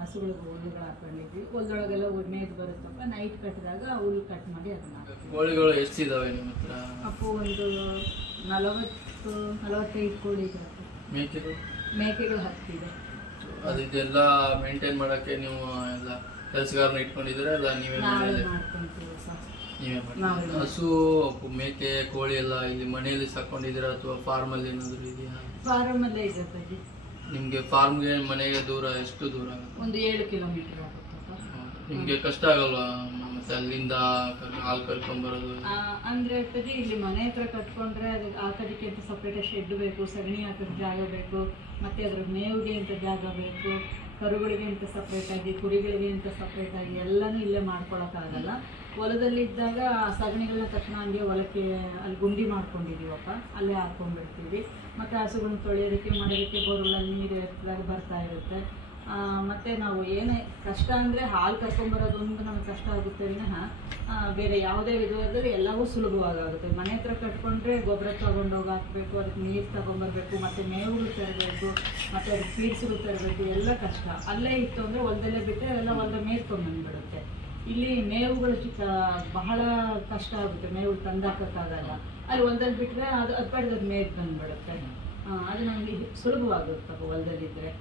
ಹಸುಗಳಿಗೆ ಹುಲ್ಲುಗಳು ಹಾಕೊಂಡಿದ್ವಿ. ಹೊಲದೊಳಗೆಲ್ಲ ಮೇದು ಬರುತ್ತಪ್ಪ, ನೈಟ್ ಕಟ್ಟಿದಾಗ ಹುಲ್ಲು ಕಟ್ ಮಾಡಿ ಅದನ್ನ ಹಾಕ್ತೀವಿ. ಕೋಳಿಗಳು ಎಷ್ಟಿದಾವೆ ನಿಮ್ಮ ಹತ್ರ? ಅಪ್ಪು ಒಂದು 40-45 ಕೋಳಿ ಇರುತ್ತೆ. ಮೇಕೆಗಳು 10 ಇದೆ. ಅದೆಲ್ಲ ಮೇಂಟೈನ್ ಮಾಡಕ್ಕೆ ನೀವು ಎಲ್ಲ ಕೆಲಸಗಾರನ ಇಟ್ಕೊಂಡಿದ್ರೆ ಅಲ್ಲ ನೀವೇ ಮಾಡ್ಕೊಂತೀವಿ ಸರ್. ನೀವೇ ಮಾಡಿ? ಹಸು ಮೇಕೆ ಕೋಳಿ ಎಲ್ಲ ಇಲ್ಲಿ ಮನೆಯಲ್ಲಿ ಸಾಕೊಂಡಿದ್ದೀರಾ ಅಥವಾ ಫಾರ್ಮ್ ಅಲ್ಲಿ ಏನಾದ್ರು ಇದೆಯಾ? ಫಾರಮ್ ಅಲ್ಲೇ ಇದೆ. ನಿಮ್ಗೆ ಫಾರ್ಮ್ಗೆ ಮನೆಗೆ ದೂರ ಎಷ್ಟು ದೂರ ಆಗುತ್ತೆ? ಒಂದು 7 ಕಿಲೋಮೀಟರ್ ಆಗುತ್ತಪ್ಪ. ನಿಮ್ಗೆ ಕಷ್ಟ ಆಗಲ್ವಾ ಮತ್ತೆ ಅಲ್ಲಿಂದ ಹಾಲು ಕರ್ಕೊಂಡ್ಬರೋದು? ಅಂದ್ರೆ ಅಪ್ಪಾಜಿ ಇಲ್ಲಿ ಮನೆ ಹತ್ರ ಕಟ್ಕೊಂಡ್ರೆ ಅದಕ್ಕೆ ಹಾಕೋದಕ್ಕೆ ಅಂತ ಸಪ್ರೇಟ್ ಶೆಡ್ ಬೇಕು, ಸಗಣಿ ಹಾಕೋದು ಜಾಗ ಬೇಕು, ಮತ್ತೆ ಅದ್ರ ಮೇವಿಗೆ ಅಂತ ಜಾಗ ಬೇಕು, ಕರುಗಳಿಗೆ ಅಂತ ಸಪ್ರೇಟಾಗಿ, ಕುರಿಗಳಿಗೆ ಅಂತ ಸಪ್ರೇಟಾಗಿ ಎಲ್ಲನೂ ಇಲ್ಲೇ ಮಾಡ್ಕೊಳಕ್ಕಾಗಲ್ಲ. ಹೊಲದಲ್ಲಿ ಇದ್ದಾಗ ಸಗಣಿಗಳನ್ನ ತಕ್ಷಣ ಹಂಗೆ ಹೊಲಕ್ಕೆ ಅಲ್ಲಿ ಗುಂಡಿ ಮಾಡ್ಕೊಂಡಿದ್ದೀವಪ್ಪ, ಅಲ್ಲೇ ಹಾಕ್ಕೊಂಡ್ಬಿಡ್ತೀವಿ. ಮತ್ತು ಹಸುಗಳನ್ನ ತೊಳೆಯೋದಕ್ಕೆ ಮಾಡೋದಕ್ಕೆ ಬೋರ್ಗಳಲ್ಲಿ ನೀರು ಎತ್ತದಾಗ ಬರ್ತಾ ಇರುತ್ತೆ. ಮತ್ತು ನಾವು ಏನೇ ಕಷ್ಟ ಅಂದರೆ ಹಾಲು ಕರ್ಕೊಂಬರೋದೊಂದು ನಮ್ಗೆ ಕಷ್ಟ ಆಗುತ್ತೆ ವಿನಃ ಬೇರೆ ಯಾವುದೇ ವಿಧವಾದರೂ ಎಲ್ಲವೂ ಸುಲಭವಾಗುತ್ತೆ. ಮನೆ ಹತ್ರ ಕಟ್ಕೊಂಡ್ರೆ ಗೊಬ್ಬರ ತೊಗೊಂಡೋಗಿ ಹಾಕಬೇಕು, ಅದಕ್ಕೆ ನೀರು ತೊಗೊಂಬರ್ಬೇಕು, ಮತ್ತು ಮೇವುಗಳು ತರಬೇಕು, ಮತ್ತು ಅದಕ್ಕೆ ಫೀಡ್ಸ್ಗಳು ತರಬೇಕು, ಎಲ್ಲ ಕಷ್ಟ. ಅಲ್ಲೇ ಇತ್ತು ಅಂದರೆ ಹೊಲದಲ್ಲೇ ಬಿಟ್ಟರೆ ಎಲ್ಲ ಹೊಲದ ಮೇಯ್ಕೊಂಡ್ಬಂದ್ಬಿಡುತ್ತೆ. ಇಲ್ಲಿ ಮೇವುಗಳು ಬಹಳ ಕಷ್ಟ ಆಗುತ್ತೆ, ಮೇವು ತಂದಾಕೋಕ್ಕಾಗಲ್ಲ. ಅಲ್ಲಿ ಹೊಲದಲ್ಲಿ ಬಿಟ್ಟರೆ ಅದು ಪಾಡಿಗೆ ಮೇಯ್ದು ಬಂದ್ಬಿಡುತ್ತೆ. ಅದು ನಮಗೆ ಸುಲಭವಾಗುತ್ತೆ ಹೊಲದಲ್ಲಿದ್ದರೆ.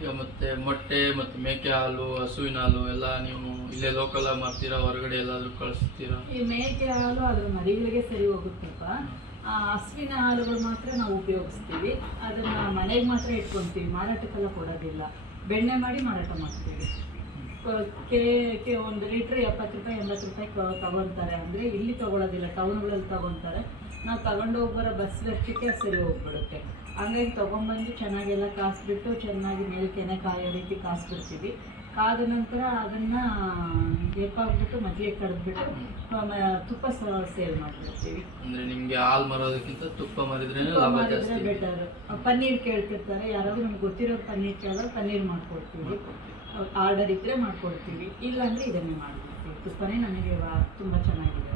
ಈಗ ಮತ್ತೆ ಮೊಟ್ಟೆ ಮತ್ತು ಮೇಕೆ ಹಾಲು, ಹಸುವಿನ ಹಾಲು ಎಲ್ಲ ನೀವು ಇಲ್ಲೇ ಲೋಕಲ್ ಮಾರ್ತೀರಾ, ಹೊರಗಡೆ ಎಲ್ಲಾದರೂ ಕಳಿಸ್ತೀರಾ? ಈ ಮೇಕೆ ಹಾಲು ಅದ್ರ ಮರಿಗಳಿಗೆ ಸರಿ ಹೋಗುತ್ತಪ್ಪ. ಹಸುವಿನ ಹಾಲುಗಳು ಮಾತ್ರ ನಾವು ಉಪಯೋಗಿಸ್ತೀವಿ. ಅದನ್ನು ಮನೆಗೆ ಮಾತ್ರ ಇಟ್ಕೊತೀವಿ, ಮಾರಾಟಕ್ಕೆಲ್ಲ ಕೊಡೋದಿಲ್ಲ. ಬೆಣ್ಣೆ ಮಾಡಿ ಮಾರಾಟ ಮಾಡ್ತೀವಿ. ಕೆ 1 ಲೀಟ್ರ್ 70 ರೂಪಾಯಿ 80 ರೂಪಾಯಿ ತಗೊತಾರೆ. ಅಂದರೆ ಇಲ್ಲಿ ತಗೊಳ್ಳೋದಿಲ್ಲ, ಟೌನ್ಗಳಲ್ಲಿ ತಗೊತಾರೆ. ನಾವು ತಗೊಂಡೋಗಿ ಬರೋ ಬಸ್ ವೆಚ್ಚಕ್ಕೆ ಸರಿ ಹೋಗ್ಬಿಡುತ್ತೆ. ಹಂಗಾಗಿ ತೊಗೊಂಬಂದು ಚೆನ್ನಾಗೆಲ್ಲ ಕಾಯಿಸ್ಬಿಟ್ಟು ಚೆನ್ನಾಗಿ ಮೇಲೆ ಕೆನೆ ಕಾಯೋ ರೀತಿ ಕಾಯಿಸ್ಬಿಡ್ತೀವಿ. ಕಾದ ನಂತರ ಅದನ್ನು ಎಪ್ಪಾಗ್ಬಿಟ್ಟು ಮಜ್ಜಿಗೆ ಕಡಿದ್ಬಿಟ್ಟು ತುಪ್ಪ ಸೇಲ್ ಮಾಡಿಬಿಡ್ತೀವಿ. ಅಂದರೆ ನಿಮಗೆ ಹಾಲು ಮಾರೋದಕ್ಕಿಂತ ತುಪ್ಪ ಮಾರಿದ್ರೆ ಬೆಟರ್. ಪನ್ನೀರ್ ಕೇಳ್ತಿರ್ತಾರೆ, ಯಾರಾದರೂ ನಮ್ಗೆ ಗೊತ್ತಿರೋದು ಪನ್ನೀರ್ ಕೇಳೋದು ಪನ್ನೀರ್ ಮಾಡಿಕೊಡ್ತೀವಿ. ಆರ್ಡರ್ ಇದ್ದರೆ ಮಾಡಿಕೊಡ್ತೀವಿ, ಇಲ್ಲಾಂದರೆ ಇದನ್ನೇ ಮಾಡಿಬಿಡ್ತೀವಿ. ತುಪ್ಪನೇ ನನಗೆ ತುಂಬ ಚೆನ್ನಾಗಿದೆ.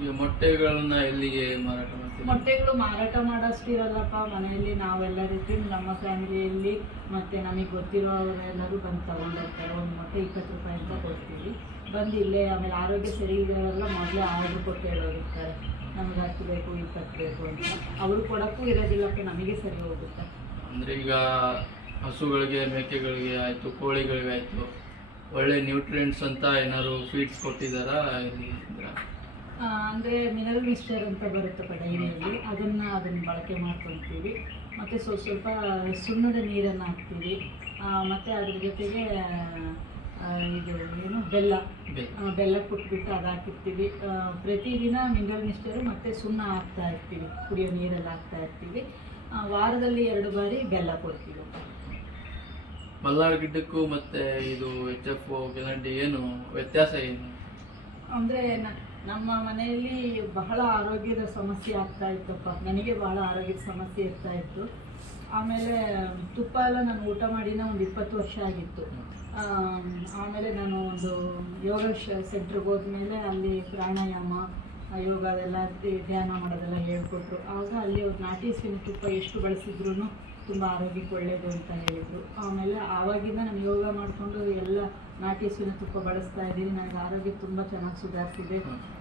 ಈಗ ಮೊಟ್ಟೆಗಳನ್ನ ಎಲ್ಲಿಗೆ ಮಾರಾಟ ಮಾಡ್ತೀವಿ? ಮೊಟ್ಟೆಗಳು ಮಾರಾಟ ಮಾಡೋಷ್ಟು ಇರಲ್ಲಪ್ಪ. ಮನೆಯಲ್ಲಿ ನಾವೆಲ್ಲ ರೀತಿ ನಮ್ಮ ಫ್ಯಾಮಿಲಿಯಲ್ಲಿ ಮತ್ತು ನಮಗೆ ಗೊತ್ತಿರೋರೆಲ್ಲರೂ ಬಂದು ತೊಗೊಂಡೋಗ್ತಾರೆ. ಒಂದು ಮೊಟ್ಟೆ 20 ರೂಪಾಯಿ ಅಂತ ಕೊಡ್ತೀವಿ. ಬಂದು ಇಲ್ಲೇ ಆಮೇಲೆ ಆರೋಗ್ಯ ಸರಿ ಇರೋರೆಲ್ಲ ಮೊದಲೇ ಆರ್ಡ್ರ್ ಕೊಟ್ಟು ಹೇಳೋರಿರ್ತಾರೆ, ನಮ್ಗೆ 10 ಬೇಕು 20 ಬೇಕು ಅಂತ. ಅವರು ಕೊಡೋಕ್ಕೂ ಇರೋದಿಲ್ಲಕ್ಕೆ ನಮಗೆ ಸರಿ ಹೋಗುತ್ತೆ. ಅಂದರೆ ಈಗ ಹಸುಗಳಿಗೆ, ಮೇಕೆಗಳಿಗೆ ಆಯಿತು, ಕೋಳಿಗಳಿಗೆ ಆಯಿತು, ಒಳ್ಳೆ ನ್ಯೂಟ್ರಿಯೆಂಟ್ಸ್ ಅಂತ ಏನಾದ್ರು ಫೀಡ್ಸ್ ಕೊಟ್ಟಿದ್ದಾರಾ ಇಲ್ಲಿ? ಅಂದರೆ ಮಿನರಲ್ ಮಿಕ್ಸ್ಚರ್ ಅಂತ ಬರುತ್ತಪ್ಪ ಡೈರಿಯಲ್ಲಿ, ಅದನ್ನು ಬಳಕೆ ಮಾಡ್ಕೊಳ್ತೀವಿ. ಮತ್ತು ಸ್ವಲ್ಪ ಸುಣ್ಣದ ನೀರನ್ನು ಹಾಕ್ತೀವಿ. ಮತ್ತು ಅದ್ರ ಜೊತೆಗೆ ಇದು ಏನು ಬೆಲ್ಲ ಕುಟ್ಬಿಟ್ಟು ಅದು ಹಾಕಿರ್ತೀವಿ. ಪ್ರತಿದಿನ ಮಿನರಲ್ ಮಿಕ್ಸ್ಚರು ಮತ್ತು ಸುಣ್ಣ ಹಾಕ್ತಾ ಇರ್ತೀವಿ, ಕುಡಿಯೋ ನೀರಲ್ಲಿ ಹಾಕ್ತಾ ಇರ್ತೀವಿ. ವಾರದಲ್ಲಿ 2 ಬಾರಿ ಬೆಲ್ಲ ಕೊಡ್ತೀವಿ. ಮಲ್ನಾಡ್ ಗಿಡ್ಡಕ್ಕೂ ಮತ್ತು ಇದು HF ಗೆಲಂಡಿ ಏನು ವ್ಯತ್ಯಾಸ ಏನು? ಅಂದರೆ ನಮ್ಮ ಮನೆಯಲ್ಲಿ ಬಹಳ ಆರೋಗ್ಯದ ಸಮಸ್ಯೆ ಆಗ್ತಾ ಇತ್ತಪ್ಪ. ನನಗೆ ಬಹಳ ಆರೋಗ್ಯದ ಸಮಸ್ಯೆ ಇರ್ತಾ ಇತ್ತು. ಆಮೇಲೆ ತುಪ್ಪ ಎಲ್ಲ ನಾನು ಊಟ ಮಾಡಿನ ಒಂದು 20 ವರ್ಷ ಆಗಿತ್ತು. ಆಮೇಲೆ ನಾನು ಒಂದು ಯೋಗ ಸೆಂಟ್ರಿಗೆ ಹೋದ್ಮೇಲೆ ಅಲ್ಲಿ ಪ್ರಾಣಾಯಾಮ, ಯೋಗ ಅದೆಲ್ಲ ಧ್ಯಾನ ಮಾಡೋದೆಲ್ಲ ಹೇಳ್ಕೊಟ್ರು. ಆವಾಗ ಅಲ್ಲಿ ಅವ್ರು ನಾಟಿ ಹಸುವಿನ ತುಪ್ಪ ಎಷ್ಟು ಬಳಸಿದ್ರು ತುಂಬ ಆರೋಗ್ಯಕ್ಕೆ ಒಳ್ಳೆಯದು ಅಂತ ಹೇಳಿದರು. ಆಮೇಲೆ ಆವಾಗಿಂದ ನಾನು ಯೋಗ ಮಾಡಿಕೊಂಡು ಎಲ್ಲ ನಾಟಿ ಹಸುವಿನ ತುಪ್ಪ ಬಳಸ್ತಾ ಇದ್ದೀನಿ. ನನಗೆ ಆರೋಗ್ಯ ತುಂಬ ಚೆನ್ನಾಗಿ ಸುಧಾರಿಸಿದೆ.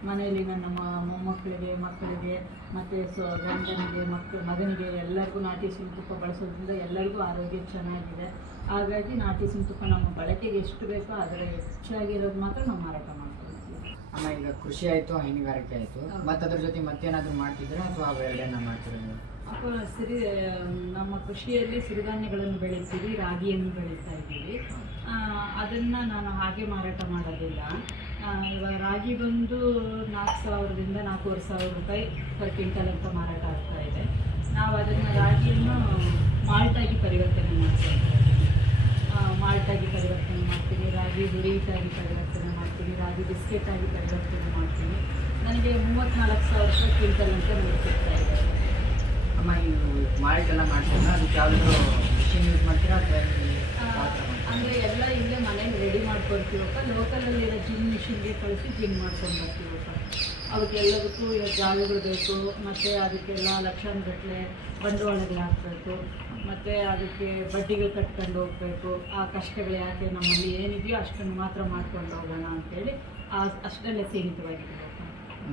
ಮನೆಯಲ್ಲಿ ನನ್ನ ಮೊಮ್ಮಕ್ಕಳಿಗೆ, ಮಕ್ಕಳಿಗೆ ಮತ್ತು ಗಂಡನಿಗೆ, ಮಗನಿಗೆ ಎಲ್ಲರಿಗೂ ನಾಟಿ ಹಸುವಿನ ತುಪ್ಪ ಬಳಸೋದ್ರಿಂದ ಎಲ್ಲರಿಗೂ ಆರೋಗ್ಯ ಚೆನ್ನಾಗಿದೆ. ಹಾಗಾಗಿ ನಾಟಿ ಹಸುವಿನ ತುಪ್ಪ ನಮ್ಮ ಬಳಕೆಗೆ ಎಷ್ಟು ಬೇಕೋ ಅದರ ಹೆಚ್ಚಾಗಿರೋದು ಮಾತ್ರ ನಾವು ಮಾರಾಟ ಮಾಡ್ಕೊಳ್ತೀವಿ. ಅಮ್ಮ, ಈಗ ಕೃಷಿ ಆಯಿತು, ಹೈನುಗಾರಿಕೆ ಆಯಿತು, ಮತ್ತು ಅದ್ರ ಜೊತೆ ಮತ್ತೇನಾದರೂ ಮಾಡ್ತಿದ್ರೆ ಅಥವಾ ಅವೆರಡನ್ನ ಮಾಡ್ತಿರೋದು? ನಮ್ಮ ಕೃಷಿಯಲ್ಲಿ ಸಿರಿಧಾನ್ಯಗಳನ್ನು ಬೆಳಿತೀವಿ, ರಾಗಿಯನ್ನು ಬೆಳೀತಾ ಇದ್ದೀವಿ. ಅದನ್ನು ನಾನು ಹಾಗೆ ಮಾರಾಟ ಮಾಡೋದಿಲ್ಲ. ಇವಾಗ ರಾಗಿ ಬಂದು 4,000ರಿಂದ 4,500 ರೂಪಾಯಿ ಪರ್ ಕ್ವಿಂಟಲ್ ಅಂತ ಮಾರಾಟ ಆಗ್ತಾ ಇದೆ. ನಾವು ಅದನ್ನು ರಾಗಿಯನ್ನು ಮಾಲ್ಟಾಗಿ ಪರಿವರ್ತನೆ ಮಾಡ್ತೀನಿ, ರಾಗಿ ಹುರಿ ಹಿಟ್ಟಾಗಿ ಪರಿವರ್ತನೆ ಮಾಡ್ತೀನಿ, ರಾಗಿ ಬಿಸ್ಕೆಟ್ ಆಗಿ ಪರಿವರ್ತನೆ ಮಾಡ್ತೀನಿ. ನನಗೆ 34,000 ರೂಪಾಯಿ ಕ್ವಿಂಟಲ್ ಅಂತ ಸಿಗ್ತಾ ಇದೆ. ಅಮ್ಮ, ನೀವು ಮಾಲ್ಟ್ ಎಲ್ಲ ಮಾಡ್ತೀರಾ? ಅದಕ್ಕೆ ಯಾವುದಾದ್ರು ಮಿಷಿನ್ ಯೂಸ್ ಮಾಡ್ತೀರಾ ಅಥವಾ ಅಂದರೆ ಎಲ್ಲ ಇಲ್ಲೇ ಮನೇಲಿ ರೆಡಿ ಮಾಡ್ಕೊಳ್ತೀವಪ್ಪ. ಲೋಕಲಲ್ಲಿರೋ ಜಿನ್ ಮಿಷಿನ್ಗೆ ಕಳಿಸಿ ಜಿನ್ ಮಾಡ್ಕೊಂಡು ಬರ್ತೀವಪ್ಪ. ಅವಕ್ಕೆಲ್ಲದಕ್ಕೂ ಈಗ ಜಾಗಗಳು ಬೇಕು, ಮತ್ತು ಅದಕ್ಕೆಲ್ಲ ಲಕ್ಷಾನುಗಟ್ಟಲೆ ಬಂಡವಾಳಗಳು ಹಾಕಬೇಕು, ಮತ್ತು ಅದಕ್ಕೆ ಬಡ್ಡಿಗೆ ಕಟ್ಕೊಂಡು ಹೋಗಬೇಕು. ಆ ಕಷ್ಟಗಳು ಯಾಕೆ, ನಮ್ಮಲ್ಲಿ ಏನಿದೆಯೋ ಅಷ್ಟನ್ನು ಮಾತ್ರ ಮಾಡ್ಕೊಂಡು ಹೋಗೋಣ ಅಂತೇಳಿ ಅಷ್ಟರಲ್ಲೇ ಸೀಮಿತವಾಗಿರಬೇಕು.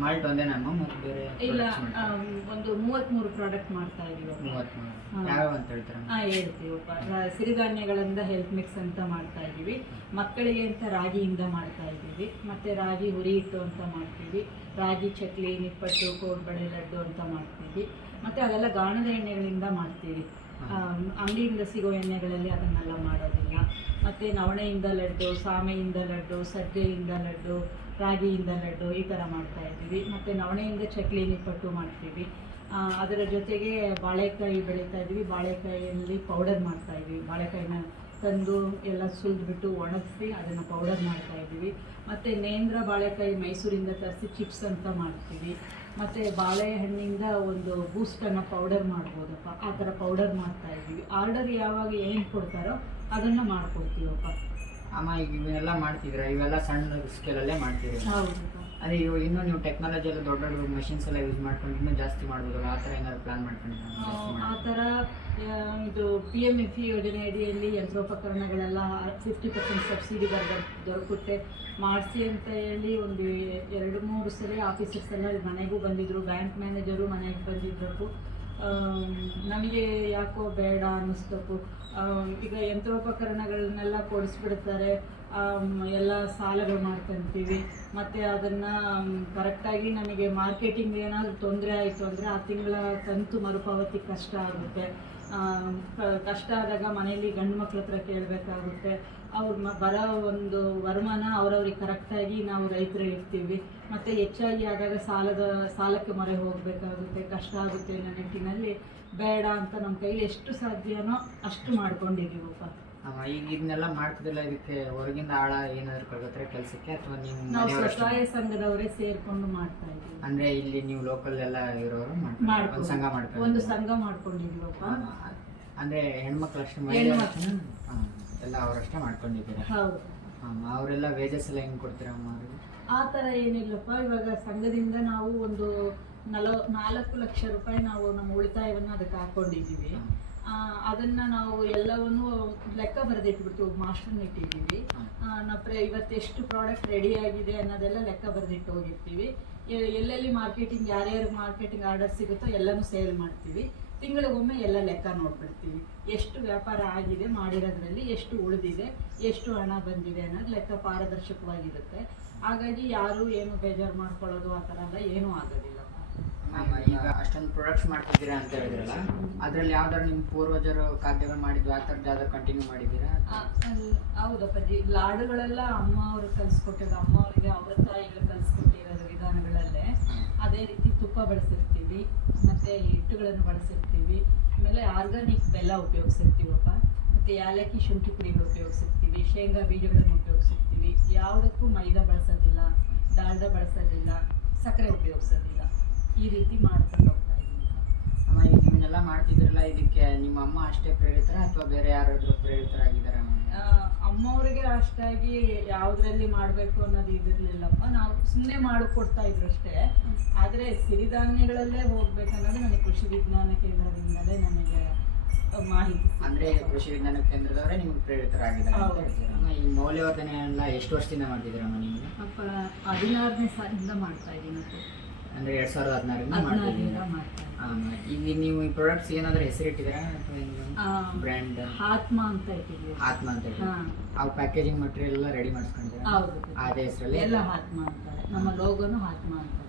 ಮಾಲ್ಟ್ ಒಂದೇನಮ್ಮ ಮತ್ತು ಬೇರೆ ಇಲ್ಲ, products ಮಾಡ್ತೀರಾ? ಒಂದು 33 ಪ್ರಾಡಕ್ಟ್ ಮಾಡ್ತಾ ಇದೀವಿ. 33 ಯಾವ್ಯಾವ ಅಂತ ಹೇಳ್ತೀರಾ? ಹೇಳ್ತೀವಪ್ಪ. ಸಿರಿಧಾನ್ಯಗಳಿಂದ ಹೆಲ್ತ್ ಮಿಕ್ಸ್ ಅಂತ ಮಾಡ್ತಾ ಇದ್ದೀವಿ, ಮಕ್ಕಳಿಗೆ ಅಂತ ರಾಗಿಯಿಂದ ಮಾಡ್ತಾ ಇದ್ದೀವಿ, ಮತ್ತು ರಾಗಿ ಹುರಿ ಹಿಟ್ಟು ಅಂತ ಮಾಡ್ತೀವಿ, ರಾಗಿ ಚಕ್ಲಿ, ನಿಪ್ಪಟ್ಟು, ಕೋಡ್ಬಳೆ, ಲಡ್ಡು ಅಂತ ಮಾಡ್ತೀವಿ, ಮತ್ತು ಅದೆಲ್ಲ ಗಾಣದ ಎಣ್ಣೆಗಳಿಂದ ಮಾಡ್ತೀವಿ. ಅಂಗಡಿಯಿಂದ ಸಿಗೋ ಎಣ್ಣೆಗಳಲ್ಲಿ ಅದನ್ನೆಲ್ಲ ಮಾಡೋದಿಲ್ಲ. ಮತ್ತು ನವಣೆಯಿಂದ ಲಡ್ಡು, ಸಾಮೆಯಿಂದ ಲಡ್ಡು, ಸಜ್ಜೆಯಿಂದ ಲಡ್ಡು, ರಾಗಿಯಿಂದ ಲಡ್ಡು ಈ ಥರ ಮಾಡ್ತಾ ಇದ್ದೀವಿ. ಮತ್ತು ನವಣೆಯಿಂದ ಚಕ್ಲಿ, ನಿಪ್ಪಟ್ಟು ಮಾಡ್ತೀವಿ. ಅದರ ಜೊತೆಗೆ ಬಾಳೆಕಾಯಿ ಬೆಳೀತಾ ಇದ್ದೀವಿ. ಬಾಳೆಕಾಯಿಯಲ್ಲಿ ಪೌಡರ್ ಮಾಡ್ತಾ ಇದ್ದೀವಿ. ಬಾಳೆಕಾಯಿನ ತಂದು ಎಲ್ಲ ಸುಲಿದ್ಬಿಟ್ಟು ಒಣಗಿಸಿ ಅದನ್ನು ಪೌಡರ್ ಮಾಡ್ತಾ ಇದ್ದೀವಿ. ಮತ್ತು ನೇಂದ್ರ ಬಾಳೆಕಾಯಿ ಮೈಸೂರಿಂದ ತರಿಸಿ ಚಿಪ್ಸ್ ಅಂತ ಮಾಡ್ತೀವಿ. ಮತ್ತು ಬಾಳೆಹಣ್ಣಿಂದ ಒಂದು ಬೂಸ್ಟನ್ನು ಪೌಡರ್ ಮಾಡ್ಬೋದಪ್ಪ, ಆ ಥರ ಪೌಡರ್ ಮಾಡ್ತಾ ಇದ್ದೀವಿ. ಆರ್ಡರ್ ಯಾವಾಗ ಏನು ಕೊಡ್ತಾರೋ ಅದನ್ನು ಮಾಡಿಕೊಡ್ತೀವಪ್ಪ. ಅಮ್ಮ ಈಗ ಇವೆಲ್ಲ ಮಾಡ್ತಿದ್ರ, ಇವೆಲ್ಲ ಸಣ್ಣ ಸ್ಕೇಲಲ್ಲೇ ಮಾಡ್ತೀರಿ. ಹೌದು. ಅದೇ ಇವಾಗ ಇನ್ನೂ ನೀವು ಟೆಕ್ನಾಲಜಿ ಎಲ್ಲ ದೊಡ್ಡ ದೊಡ್ಡ ಮಷಿನ್ಸ್ ಎಲ್ಲ ಯೂಸ್ ಮಾಡ್ಕೊಂಡು ಇನ್ನೂ ಜಾಸ್ತಿ ಮಾಡ್ಬೋದಲ್ಲ, ಆ ಥರ ಏನಾದ್ರು ಪ್ಲಾನ್ ಮಾಡ್ಕೊಂಡಿದ್ದೀರಾ? ಆ ಥರ ಇದು PMFE ಯೋಜನೆ ಅಡಿಯಲ್ಲಿ ಯಂತ್ರೋಪಕರಣಗಳೆಲ್ಲ 50% ಸಬ್ಸಿಡಿ ದೊರಕುತ್ತೆ ಮಾಡಿಸಿ ಅಂತ ಹೇಳಿ ಒಂದು 2-3 ಸಲ ಆಫೀಸರ್ಸ್ ಎಲ್ಲ ಮನೆಗೂ ಬಂದಿದ್ದರು, ಬ್ಯಾಂಕ್ ಮ್ಯಾನೇಜರು ಮನೆಗೆ ಬಂದಿದ್ದರು. ನಮಗೆ ಯಾಕೋ ಬೇಡ ಅನ್ನಿಸ್ಬೇಕು. ಈಗ ಯಂತ್ರೋಪಕರಣಗಳನ್ನೆಲ್ಲ ಕೊಡಿಸ್ಬಿಡ್ತಾರೆ, ಎಲ್ಲ ಸಾಲಗಳು ಮಾಡ್ಕೊತೀವಿ, ಮತ್ತು ಅದನ್ನು ಕರೆಕ್ಟಾಗಿ ನಮಗೆ ಮಾರ್ಕೆಟಿಂಗ್ ಏನಾದರೂ ತೊಂದರೆ ಆಯಿತು ಅಂದರೆ ಆ ತಿಂಗಳ ಕಂತು ಮರುಪಾವತಿ ಕಷ್ಟ ಆಗುತ್ತೆ. ಕಷ್ಟ ಆದಾಗ ಮನೆಯಲ್ಲಿ ಗಂಡು ಮಕ್ಳ ಹತ್ರ ಕೇಳಬೇಕಾಗುತ್ತೆ. ಅವ್ರ ಬರೋ ಒಂದು ವರಮಾನ ಅವ್ರವ್ರಿಗೆ ಕರೆಕ್ಟಾಗಿ ನಾವು ರೈತರು ಇರ್ತೀವಿ, ಮತ್ತು ಹೆಚ್ಚಾಗಿ ಆದಾಗ ಸಾಲಕ್ಕೆ ಮೊರೆ ಹೋಗಬೇಕಾಗುತ್ತೆ, ಕಷ್ಟ ಆಗುತ್ತೆ ಅನ್ನೋ ನಿಟ್ಟಿನಲ್ಲಿ ಬೇಡ ಅಂತ ನಮ್ಮ ಕೈಲಿ ಎಷ್ಟು ಸಾಧ್ಯನೋ ಅಷ್ಟು ಮಾಡ್ಕೊಂಡಿದ್ದೀವಪ್ಪ. ಈಗ ಇದನ್ನೆಲ್ಲ ಮಾಡ್ತಿದ್ರಲ್ಲ, ಇದಕ್ಕೆ ಹೊರಗಿಂದ ಆಳ ಏನಾದ್ರು ಕಳ್ಕೊತಾರೆ ಕೆಲಸಕ್ಕೆ, ಅಥವಾ ನೀವು ನಾವು ಸ್ವಸಹಾಯ ಸಂಘದವರೇ ಸೇರ್ಕೊಂಡು ಮಾಡ್ತಾ ಇದ್ದೀವಿ. ಅಂದ್ರೆ ಇಲ್ಲಿ ನೀವು ಲೋಕಲ್ ಎಲ್ಲ ಇರೋರು ಒಂದು ಸಂಘ ಮಾಡ್ಕೊಂಡು ಒಂದು ಸಂಘ ಮಾಡ್ಕೊಂಡಿದ್ದೀವಪ್ಪ. ಅಂದ್ರೆ ಹೆಣ್ಮಕ್ಳು ಅಷ್ಟೇ ಎಲ್ಲ ಅವರಷ್ಟೇ ಮಾಡ್ಕೊಂಡಿದ್ದೀರಾ? ಹೌದು. ಅವರೆಲ್ಲ ವೇಜಸ್ ಎಲ್ಲ ಹೆಂಗ್ ಕೊಡ್ತೀರಾ ಅಮ್ಮ ಅವ್ರಿಗೆ? ಆ ಥರ ಏನಿಲ್ಲಪ್ಪ. ಇವಾಗ ಸಂಘದಿಂದ ನಾವು ಒಂದು 4 ಲಕ್ಷ ರೂಪಾಯಿ ನಾವು ನಮ್ಮ ಉಳಿತಾಯವನ್ನು ಅದಕ್ಕೆ ಹಾಕ್ಕೊಂಡಿದ್ದೀವಿ. ಅದನ್ನು ನಾವು ಎಲ್ಲವನ್ನೂ ಲೆಕ್ಕ ಬರೆದಿಟ್ಬಿಡ್ತೀವಿ, ಮಾಸ್ಟರ್ನ ಇಟ್ಟಿದ್ದೀವಿ. ಇವತ್ತೆಷ್ಟು ಪ್ರಾಡಕ್ಟ್ ರೆಡಿ ಆಗಿದೆ ಅನ್ನೋದೆಲ್ಲ ಲೆಕ್ಕ ಬರೆದಿಟ್ಟು ಹೋಗಿರ್ತೀವಿ. ಎಲ್ಲೆಲ್ಲಿ ಮಾರ್ಕೆಟಿಂಗ್, ಯಾರ್ಯಾರು ಮಾರ್ಕೆಟಿಂಗ್ ಆರ್ಡರ್ ಸಿಗುತ್ತೋ ಎಲ್ಲನೂ ಸೇಲ್ ಮಾಡ್ತೀವಿ. ತಿಂಗಳಿಗೊಮ್ಮೆ ಎಲ್ಲ ಲೆಕ್ಕ ನೋಡ್ಬಿಡ್ತೀವಿ, ಎಷ್ಟು ವ್ಯಾಪಾರ ಆಗಿದೆ, ಮಾಡಿರೋದ್ರಲ್ಲಿ ಎಷ್ಟು ಉಳಿದಿದೆ, ಎಷ್ಟು ಹಣ ಬಂದಿದೆ ಅನ್ನೋದು ಲೆಕ್ಕ ಪಾರದರ್ಶಕವಾಗಿರುತ್ತೆ. ಹಾಗಾಗಿ ಯಾರು ಏನು ಬೇಜಾರು ಮಾಡ್ಕೊಳ್ಳೋದು ಆ ಥರ ಎಲ್ಲ ಏನೂ ಆಗೋದಿಲ್ಲ. ಈಗ ಅಷ್ಟೊಂದು ಪ್ರಾಡಕ್ಟ್ಸ್ ಮಾಡ್ತಿದ್ದೀರಾ ಅಂತ ಹೇಳಿದ್ರಲ್ಲ, ಅದ್ರಲ್ಲಿ ಯಾವ್ದಾದ್ರು ನಿಮ್ಮ ಪೂರ್ವಜರು ಖಾದ್ಯಗಳು ಮಾಡಿದ್ವಿ ಆ ಥರದ್ದು ಯಾವ್ದಾದ್ರು ಕಂಟಿನ್ಯೂ ಮಾಡಿದ್ದೀರಾ? ಹೌದಪ್ಪಾಜಿ. ಲಾಡುಗಳೆಲ್ಲ ಅಮ್ಮ ಅವರು ಕಲಿಸ್ಕೊಟ್ಟಿದ್ದು, ಅಮ್ಮ ಅವರಿಗೆ ಅವರ ತಾಯಿಗಳು ಕಲಿಸ್ಕೊಟ್ಟಿರೋದು ವಿಧಾನಗಳಲ್ಲೇ. ಅದೇ ರೀತಿ ತುಪ್ಪ ಬಳಸಿರ್ತೀವಿ, ಮತ್ತು ಹಿಟ್ಟುಗಳನ್ನು ಬಳಸಿರ್ತೀವಿ, ಆಮೇಲೆ ಆರ್ಗಾನಿಕ್ ಬೆಲ್ಲ ಉಪಯೋಗಿಸಿರ್ತೀವಪ್ಪ, ಮತ್ತು ಏಲಕ್ಕಿ ಶುಂಠಿ ಪುಡಿಗಳು ಉಪಯೋಗಿಸಿರ್ತೀವಿ, ಶೇಂಗಾ ಬೀಜಗಳನ್ನು ಉಪಯೋಗಿಸಿರ್ತೀವಿ. ಯಾವುದಕ್ಕೂ ಮೈದಾ ಬಳಸೋದಿಲ್ಲ, ಡಾಲ್ಡಾ ಬಳಸೋದಿಲ್ಲ, ಸಕ್ಕರೆ ಉಪಯೋಗಿಸೋದಿಲ್ಲ. ಈ ರೀತಿ ಮಾಡ್ಕೊಂಡು ಹೋಗ್ತಾ ಇದ್ದೀವಿ. ಅಮ್ಮ ಈಗ ಇವನ್ನೆಲ್ಲ ಮಾಡ್ತಿದ್ರಲ್ಲ, ಇದಕ್ಕೆ ನಿಮ್ಮ ಅಮ್ಮ ಅಷ್ಟೇ ಪ್ರೇರಿತರ ಅಥವಾ ಬೇರೆ ಯಾರಾದರೂ ಪ್ರೇರಿತರಾಗಿದ್ದಾರ? ಅಮ್ಮವ್ರಿಗೆ ಅಷ್ಟಾಗಿ ಯಾವುದರಲ್ಲಿ ಮಾಡಬೇಕು ಅನ್ನೋದು ಇದಿರಲಿಲ್ಲಪ್ಪ. ನಾವು ಸುಮ್ಮನೆ ಮಾಡಿಕೊಡ್ತಾ ಇದ್ರು ಅಷ್ಟೇ. ಆದರೆ ಸಿರಿಧಾನ್ಯಗಳಲ್ಲೇ ಹೋಗ್ಬೇಕನ್ನೋದು ನನಗೆ ಕೃಷಿ ವಿಜ್ಞಾನ ಕೇಂದ್ರದಿಂದಲೇ ನನಗೆ ಮಾಹಿತಿ. ಅಂದರೆ ಕೃಷಿ ವಿಜ್ಞಾನ ಕೇಂದ್ರದವರೇ ನಿಮ್ಗೆ ಪ್ರೇರಿತರಾಗಿದ್ದಾರೆ ಅಂತ ಹೇಳ್ತೀರಾ? ಅಮ್ಮ ಈ ಮೌಲ್ಯವರ್ಧನೆ ಎಲ್ಲ ಎಷ್ಟು ವರ್ಷದಿಂದ ಮಾಡ್ತಿದ್ದೀರಮ್ಮ ನೀವು? 16ನೇ ಸಾಲಿಂದ ಮಾಡ್ತಾ ಇದ್ದೀನಿ. ಅಂದರೆ 2016ರಿಂದ ಮಾಡ್ತಿದ್ದೀರಾ? ಈಗ ನೀವು ಈ ಪ್ರಾಡಕ್ಟ್ಸ್ ಏನಾದರೂ ಹೆಸರಿಟ್ಟಿದ್ದೀರಾ ಅಥವಾ ಬ್ರ್ಯಾಂಡ್? ಆತ್ಮ ಅಂತ ಇಟ್ಟಿದ್ದೀವಿ. ಆತ್ಮ ಅಂತ ಇದ್ದೀರಾ? ಅವು ಪ್ಯಾಕೇಜಿಂಗ್ ಮಟೀರಿಯಲ್ ಎಲ್ಲ ರೆಡಿ ಮಾಡಿಸ್ಕೊಂಡಿದ್ದೀರಾ? ಹೌದು, ಅದೇ ಹೆಸರಲ್ಲಿ ಎಲ್ಲ ಆತ್ಮ ಅಂತಾರೆ. ನಮ್ಮ ಲೋಗೋನು ಆತ್ಮ ಅಂತಾರೆ.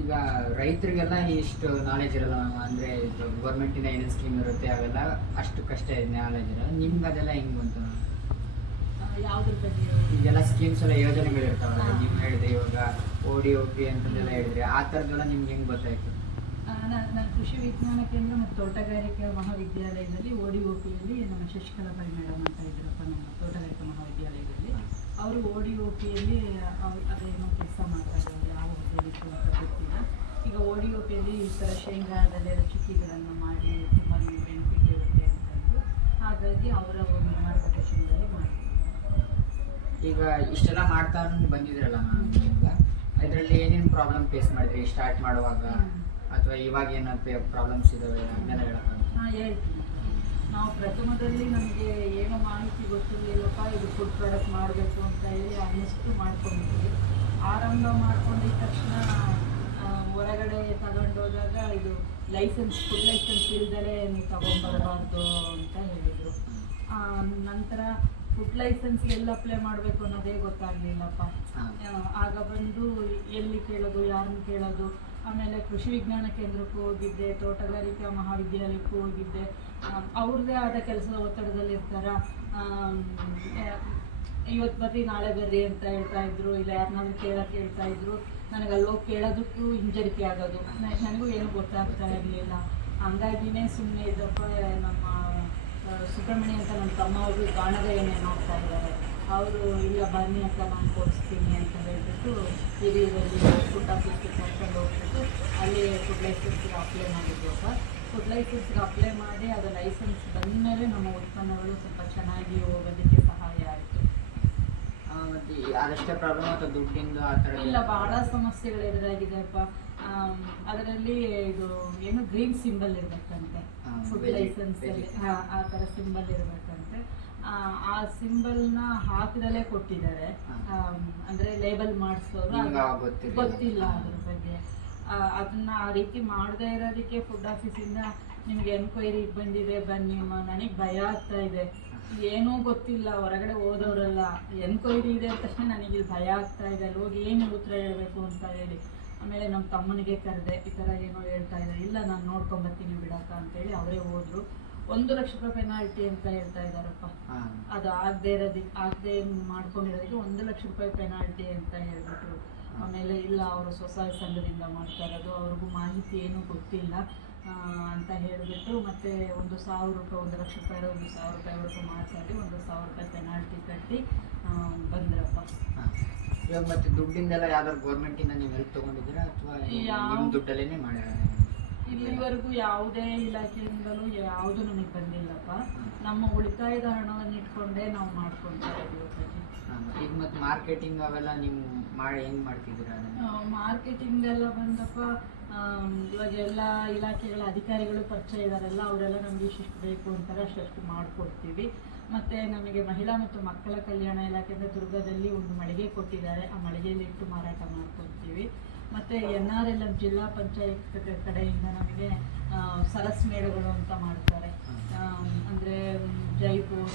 ಈಗ ರೈತರಿಗೆಲ್ಲ ಇಷ್ಟು ನಾಲೆಜ್ ಇರಲ್ಲ, ಅಂದರೆ ಗೌರ್ಮೆಂಟಿಂದ ಏನೇನು ಸ್ಕೀಮ್ ಇರುತ್ತೆ ಅವೆಲ್ಲ ಅಷ್ಟಕ್ಕಷ್ಟೇ ನಾಲೆಜ್ ಇರಲ್ಲ. ನಿಮ್ಗೆ ಅದೆಲ್ಲ ಹೆಂಗೆ ಬಂತು? ಯಾವ್ದ್ರ ಬಗ್ಗೆ? ಈಗೆಲ್ಲ ಸ್ಕೀಮ್ಸ್ ಎಲ್ಲ ಯೋಜನೆಗಳಿರ್ತಾವಲ್ಲ, ನೀವು ಹೇಳಿದ್ರೆ ಇವಾಗ ODOP ಅಂತಂದೆಲ್ಲ ಹೇಳಿದ್ರೆ, ಆ ಥರದ್ದೆಲ್ಲ ನಿಮ್ಗೆ ಹೆಂಗೆ ಗೊತ್ತಾಯ್ತು? ನಾನು ಕೃಷಿ ವಿಜ್ಞಾನ ಕೇಂದ್ರ ಮತ್ತು ತೋಟಗಾರಿಕಾ ಮಹಾವಿದ್ಯಾಲಯದಲ್ಲಿ ODOPಯಲ್ಲಿ ನಮ್ಮ ಶಶಿಕಲಾಬಾಯಿ ಮೇಡಮ್ ಅಂತ ಇದ್ರಪ್ಪ, ನಮ್ಮ ತೋಟಗಾರಿಕಾ ಮಹಾವಿದ್ಯಾಲಯದಲ್ಲಿ. ಅವರು ODOPಯಲ್ಲಿ ಅದೇನೋ ಕೆಲಸ ಮಾಡ್ತಾ ಇದ್ದಾರೆ, ಯಾವ ಹುದ್ದೆಯಲ್ಲಿತ್ತು ಅಂತ ಗೊತ್ತಿಲ್ಲ. ಈಗ ODOPಯಲ್ಲಿ ಈ ಥರ ಶೇಂಗಾದಲ್ಲೆಲ್ಲ ಚಿಕ್ಕಿಗಳನ್ನು ಮಾಡಿ ತುಂಬ ಬೆನಿಫಿಟ್ ಇರುತ್ತೆ ಅಂತ, ಹಾಗಾಗಿ ಅವರ ಒಂದು ಮಾರ್ಗದರ್ಶನದಲ್ಲಿ ಮಾಡ್ತೀವಿ. ಈಗ ಇಷ್ಟೆಲ್ಲ ಮಾಡ್ತಾ ಬಂದಿದ್ರಲ್ಲ ಈಗ ಇದರಲ್ಲಿ ಏನೇನು ಪ್ರಾಬ್ಲಮ್ ಫೇಸ್ ಮಾಡಿದ್ರಿ ಸ್ಟಾರ್ಟ್ ಮಾಡುವಾಗ, ಅಥವಾ ಇವಾಗ ಏನು ಪ್ರಾಬ್ಲಮ್ಸ್ ಇದಾವೆ ಅದನ್ನೆಲ್ಲ ಹೇಳೋಕ್ಕಾಗುತ್ತೆ? ಹಾಂ, ಹೇಳ್ತೀನಿ. ನಾವು ಪ್ರಥಮದಲ್ಲಿ ನಮಗೆ ಏನೋ ಮಾಹಿತಿ ಗೊತ್ತಿರಲಿಲ್ಲಪ್ಪ, ಇದು ಫುಡ್ ಪ್ರಾಡಕ್ಟ್ ಮಾಡಬೇಕು ಅಂತ ಹೇಳಿ ಅನ್ನಿಸ್ತು, ಮಾಡ್ಕೊಂಡಿದ್ವಿ. ಆರಂಭ ಮಾಡ್ಕೊಂಡಿದ್ದ ತಕ್ಷಣ ಹೊರಗಡೆ ತಗೊಂಡೋದಾಗ ಇದು ಲೈಸೆನ್ಸ್, ಫುಡ್ ಲೈಸೆನ್ಸ್ ಇಲ್ದಲೇ ನೀವು ತಗೊಂಡ್ಬರಬಾರ್ದು ಅಂತ ಹೇಳಿದರು. ನಂತರ ಫುಡ್ ಲೈಸೆನ್ಸ್ ಎಲ್ಲಿ ಅಪ್ಲೈ ಮಾಡಬೇಕು ಅನ್ನೋದೇ ಗೊತ್ತಾಗಲಿಲ್ಲಪ್ಪ. ಆಗ ಬಂದು ಎಲ್ಲಿ ಕೇಳೋದು, ಯಾರನ್ನು ಕೇಳೋದು. ಆಮೇಲೆ ಕೃಷಿ ವಿಜ್ಞಾನ ಕೇಂದ್ರಕ್ಕೂ ಹೋಗಿದ್ದೆ, ತೋಟಗಾರಿಕಾ ಮಹಾವಿದ್ಯಾಲಯಕ್ಕೂ ಹೋಗಿದ್ದೆ. ಅವ್ರದ್ದೇ ಆದ ಕೆಲಸದ ಒತ್ತಡದಲ್ಲಿ ಇರ್ತಾರ. ಇವತ್ತು ಬರ್ರಿ ನಾಳೆ ಬರ್ರಿ ಅಂತ ಹೇಳ್ತಾ ಇದ್ರು, ಇಲ್ಲ ಯಾರನ್ನಾದ್ರೂ ಕೇಳಕ್ಕೆ ಹೇಳ್ತಾ ಇದ್ರು. ನನಗೆ ಅಲ್ಲೋಗಿ ಕೇಳೋದಕ್ಕೂ ಹಿಂಜರಿಕೆ ಆಗೋದು, ನನಗೂ ಏನೂ ಗೊತ್ತಾಗ್ತಾ ಇರಲಿಲ್ಲ. ಹಂಗಾಗಿನೇ ಸುಮ್ಮನೆ ಇದ್ದಪ್ಪ. ನಮ್ಮ ಸುಬ್ರಹ್ಮಣ್ಯ ಅಂತ ನಮ್ಮ ತಮ್ಮ ಅವರು ಗಾಣದ ಎಣ್ಣೆ ಮಾಡ್ತಾ ಇದ್ದಾರೆ. ಅವರು ಇಲ್ಲ ಬನ್ನಿ ಅಂತ ನಾನು ಕೊಡಿಸ್ತೀನಿ ಅಂತ ಹೇಳ್ಬಿಟ್ಟು ಹಿರಿಯೂರಲ್ಲಿ ಫುಡ್ ಆಫೀಸ್ಗೆ ಕರ್ಕೊಂಡು ಹೋಗ್ಬಿಟ್ಟು ಅಲ್ಲಿ ಫುಡ್ ಲೈಸೆನ್ಸ್ಗೆ ಅಪ್ಲೈ ಮಾಡಿದ್ವಪ್ಪ. ಫುಡ್ ಲೈಸೆನ್ಸ್ಗೆ ಅಪ್ಲೈ ಮಾಡಿ ಅದು ಲೈಸೆನ್ಸ್ ಬಂದಮೇಲೆ ನಮ್ಮ ಉತ್ಪನ್ನಗಳು ಸ್ವಲ್ಪ ಚೆನ್ನಾಗಿ ಹೋಗೋದಕ್ಕೆ ಸಹಾಯ ಆಯಿತು. ಮತ್ತು ಅದಷ್ಟೇ ಪ್ರಾಬ್ಲಮ್ ಅಥವಾ ದುಡ್ಡಿಂದು ಆ ಥರ? ಇಲ್ಲ, ಬಹಳ ಸಮಸ್ಯೆಗಳು ಎದುರಾಗಿದೆಯಪ್ಪ. ಅದರಲ್ಲಿ ಇದು ಏನು ಗ್ರೀನ್ ಸಿಂಬಲ್ ಇರಬೇಕಂತೆ ಫುಡ್ ಲೈಸೆನ್ಸಲ್ಲಿ. ಆ ಥರ ಸಿಂಬಲ್ ಇರಬೇಕಂತೆ. ಆ ಸಿಂಬಲ್ನ ಹಾಕಿದಲ್ಲೇ ಕೊಟ್ಟಿದ್ದಾರೆ. ಅಂದರೆ ಲೇಬಲ್ ಮಾಡಿಸೋರು ಗೊತ್ತಿಲ್ಲ ಅದ್ರ ಬಗ್ಗೆ. ಅದನ್ನ ಆ ರೀತಿ ಮಾಡದೇ ಇರೋದಕ್ಕೆ ಫುಡ್ ಆಫೀಸಿಂದ ನಿಮಗೆ ಎನ್ಕ್ವೈರಿ ಬಂದಿದೆ ಬನ್ನಿ. ನನಗೆ ಭಯ ಆಗ್ತಾ ಇದೆ, ಏನೂ ಗೊತ್ತಿಲ್ಲ, ಹೊರಗಡೆ ಓದೋರಲ್ಲ. ಎನ್ಕ್ವೈರಿ ಇದೆ ಅಂದ ತಕ್ಷಣ ನನಗೆ ಇಲ್ಲಿ ಭಯ ಆಗ್ತಾ ಇದೆ, ಅಲ್ಲಿ ಹೋಗಿ ಏನು ಉತ್ತರ ಹೇಳಬೇಕು ಅಂತ ಹೇಳಿ. ಆಮೇಲೆ ನಮ್ಮ ತಮ್ಮನಿಗೆ ಕರೆದೆ, ಈ ಥರ ಏನೋ ಹೇಳ್ತಾ ಇದ್ದಾರೆ. ಇಲ್ಲ, ನಾನು ನೋಡ್ಕೊಂಬರ್ತೀನಿ ಬಿಡಕ್ಕ ಅಂತೇಳಿ ಅವರೇ ಹೋದ್ರು. 1 ಲಕ್ಷ ರೂಪಾಯಿ ಪೆನಾಲ್ಟಿ ಅಂತ ಹೇಳ್ತಾ ಇದ್ದಾರಪ್ಪ. ಅದು ಆಗದೆ ಮಾಡ್ಕೊಂಡಿರೋದಕ್ಕೆ 1 ಲಕ್ಷ ರೂಪಾಯಿ ಪೆನಾಲ್ಟಿ ಅಂತ ಹೇಳ್ಬಿಟ್ರು. ಆಮೇಲೆ ಇಲ್ಲ, ಅವರು ಸ್ವಸಹಾಯ ಸಂಘದಿಂದ ಮಾಡ್ತಾ ಇರೋದು, ಅವ್ರಿಗೂ ಮಾಹಿತಿ ಏನೂ ಗೊತ್ತಿಲ್ಲ ಅಂತ ಹೇಳಿಬಿಟ್ಟು ಮತ್ತೆ 1,000 ರೂಪಾಯಿ, 1 ಲಕ್ಷ ರೂಪಾಯಿ 1,000 ರೂಪಾಯಿವರೆಗೂ ಮಾತಾಡಿ 1,000 ರೂಪಾಯಿ ಪೆನಾಲ್ಟಿ ಕಟ್ಟಿ ಬಂದ್ರಪ್ಪ. ಇವಾಗ ಮತ್ತೆ ದುಡ್ಡಿಂದೆಲ್ಲ ಯಾವ್ದಾದ್ರು ಗೌರ್ಮೆಂಟಿಂದ ನೀವು ಹೆಲ್ಪ್ ತೊಗೊಂಡಿದ್ದೀರಾ ಅಥವಾ ನಿಮ್ಮ ದುಡ್ಡಲ್ಲೇ ಮಾಡಿರೋಣ? ಇಲ್ಲಿವರೆಗೂ ಯಾವುದೇ ಇಲಾಖೆಯಿಂದಲೂ ಯಾವುದು ನಮಗೆ ಬಂದಿಲ್ಲಪ್ಪ. ನಮ್ಮ ಉಳಿತಾಯದ ಹಣವನ್ನು ಇಟ್ಕೊಂಡೇ ನಾವು ಮಾಡ್ಕೊಳ್ತಾ ಇದ್ದೀವಿ. ಈಗ ಮತ್ತೆ ಮಾರ್ಕೆಟಿಂಗ್ ಅವೆಲ್ಲ ನೀವು ಹೆಂಗೆ ಮಾಡ್ತಿದ್ದೀರಾ? ಮಾರ್ಕೆಟಿಂಗ್ ಎಲ್ಲ ಬಂದಪ್ಪ. ಇವಾಗ ಎಲ್ಲ ಇಲಾಖೆಗಳ ಅಧಿಕಾರಿಗಳು ಪರಿಚಯ ಇದ್ದಾರಲ್ಲ, ಅವರೆಲ್ಲ ನಮಗೆ ಇಷ್ಟು ಬೇಕು ಅಂತಾರೆ, ಅಷ್ಟು ಮಾಡಿಕೊಡ್ತೀವಿ. ಮತ್ತು ನಮಗೆ ಮಹಿಳಾ ಮತ್ತು ಮಕ್ಕಳ ಕಲ್ಯಾಣ ಇಲಾಖೆಯಿಂದ ದುರ್ಗದಲ್ಲಿ ಒಂದು ಮಳಿಗೆ ಕೊಟ್ಟಿದ್ದಾರೆ. ಆ ಮಳಿಗೆಯಲ್ಲಿ ಇಟ್ಟು ಮಾರಾಟ ಮಾಡ್ಕೊಳ್ತೀವಿ. ಮತ್ತು NRLM ಜಿಲ್ಲಾ ಪಂಚಾಯತ್ ಕಡೆಯಿಂದ ನಮಗೆ ಸರಸ್ ಮೇಳಗಳು ಅಂತ ಮಾಡ್ತಾರೆ. ಅಂದರೆ ಜೈಪುರ್,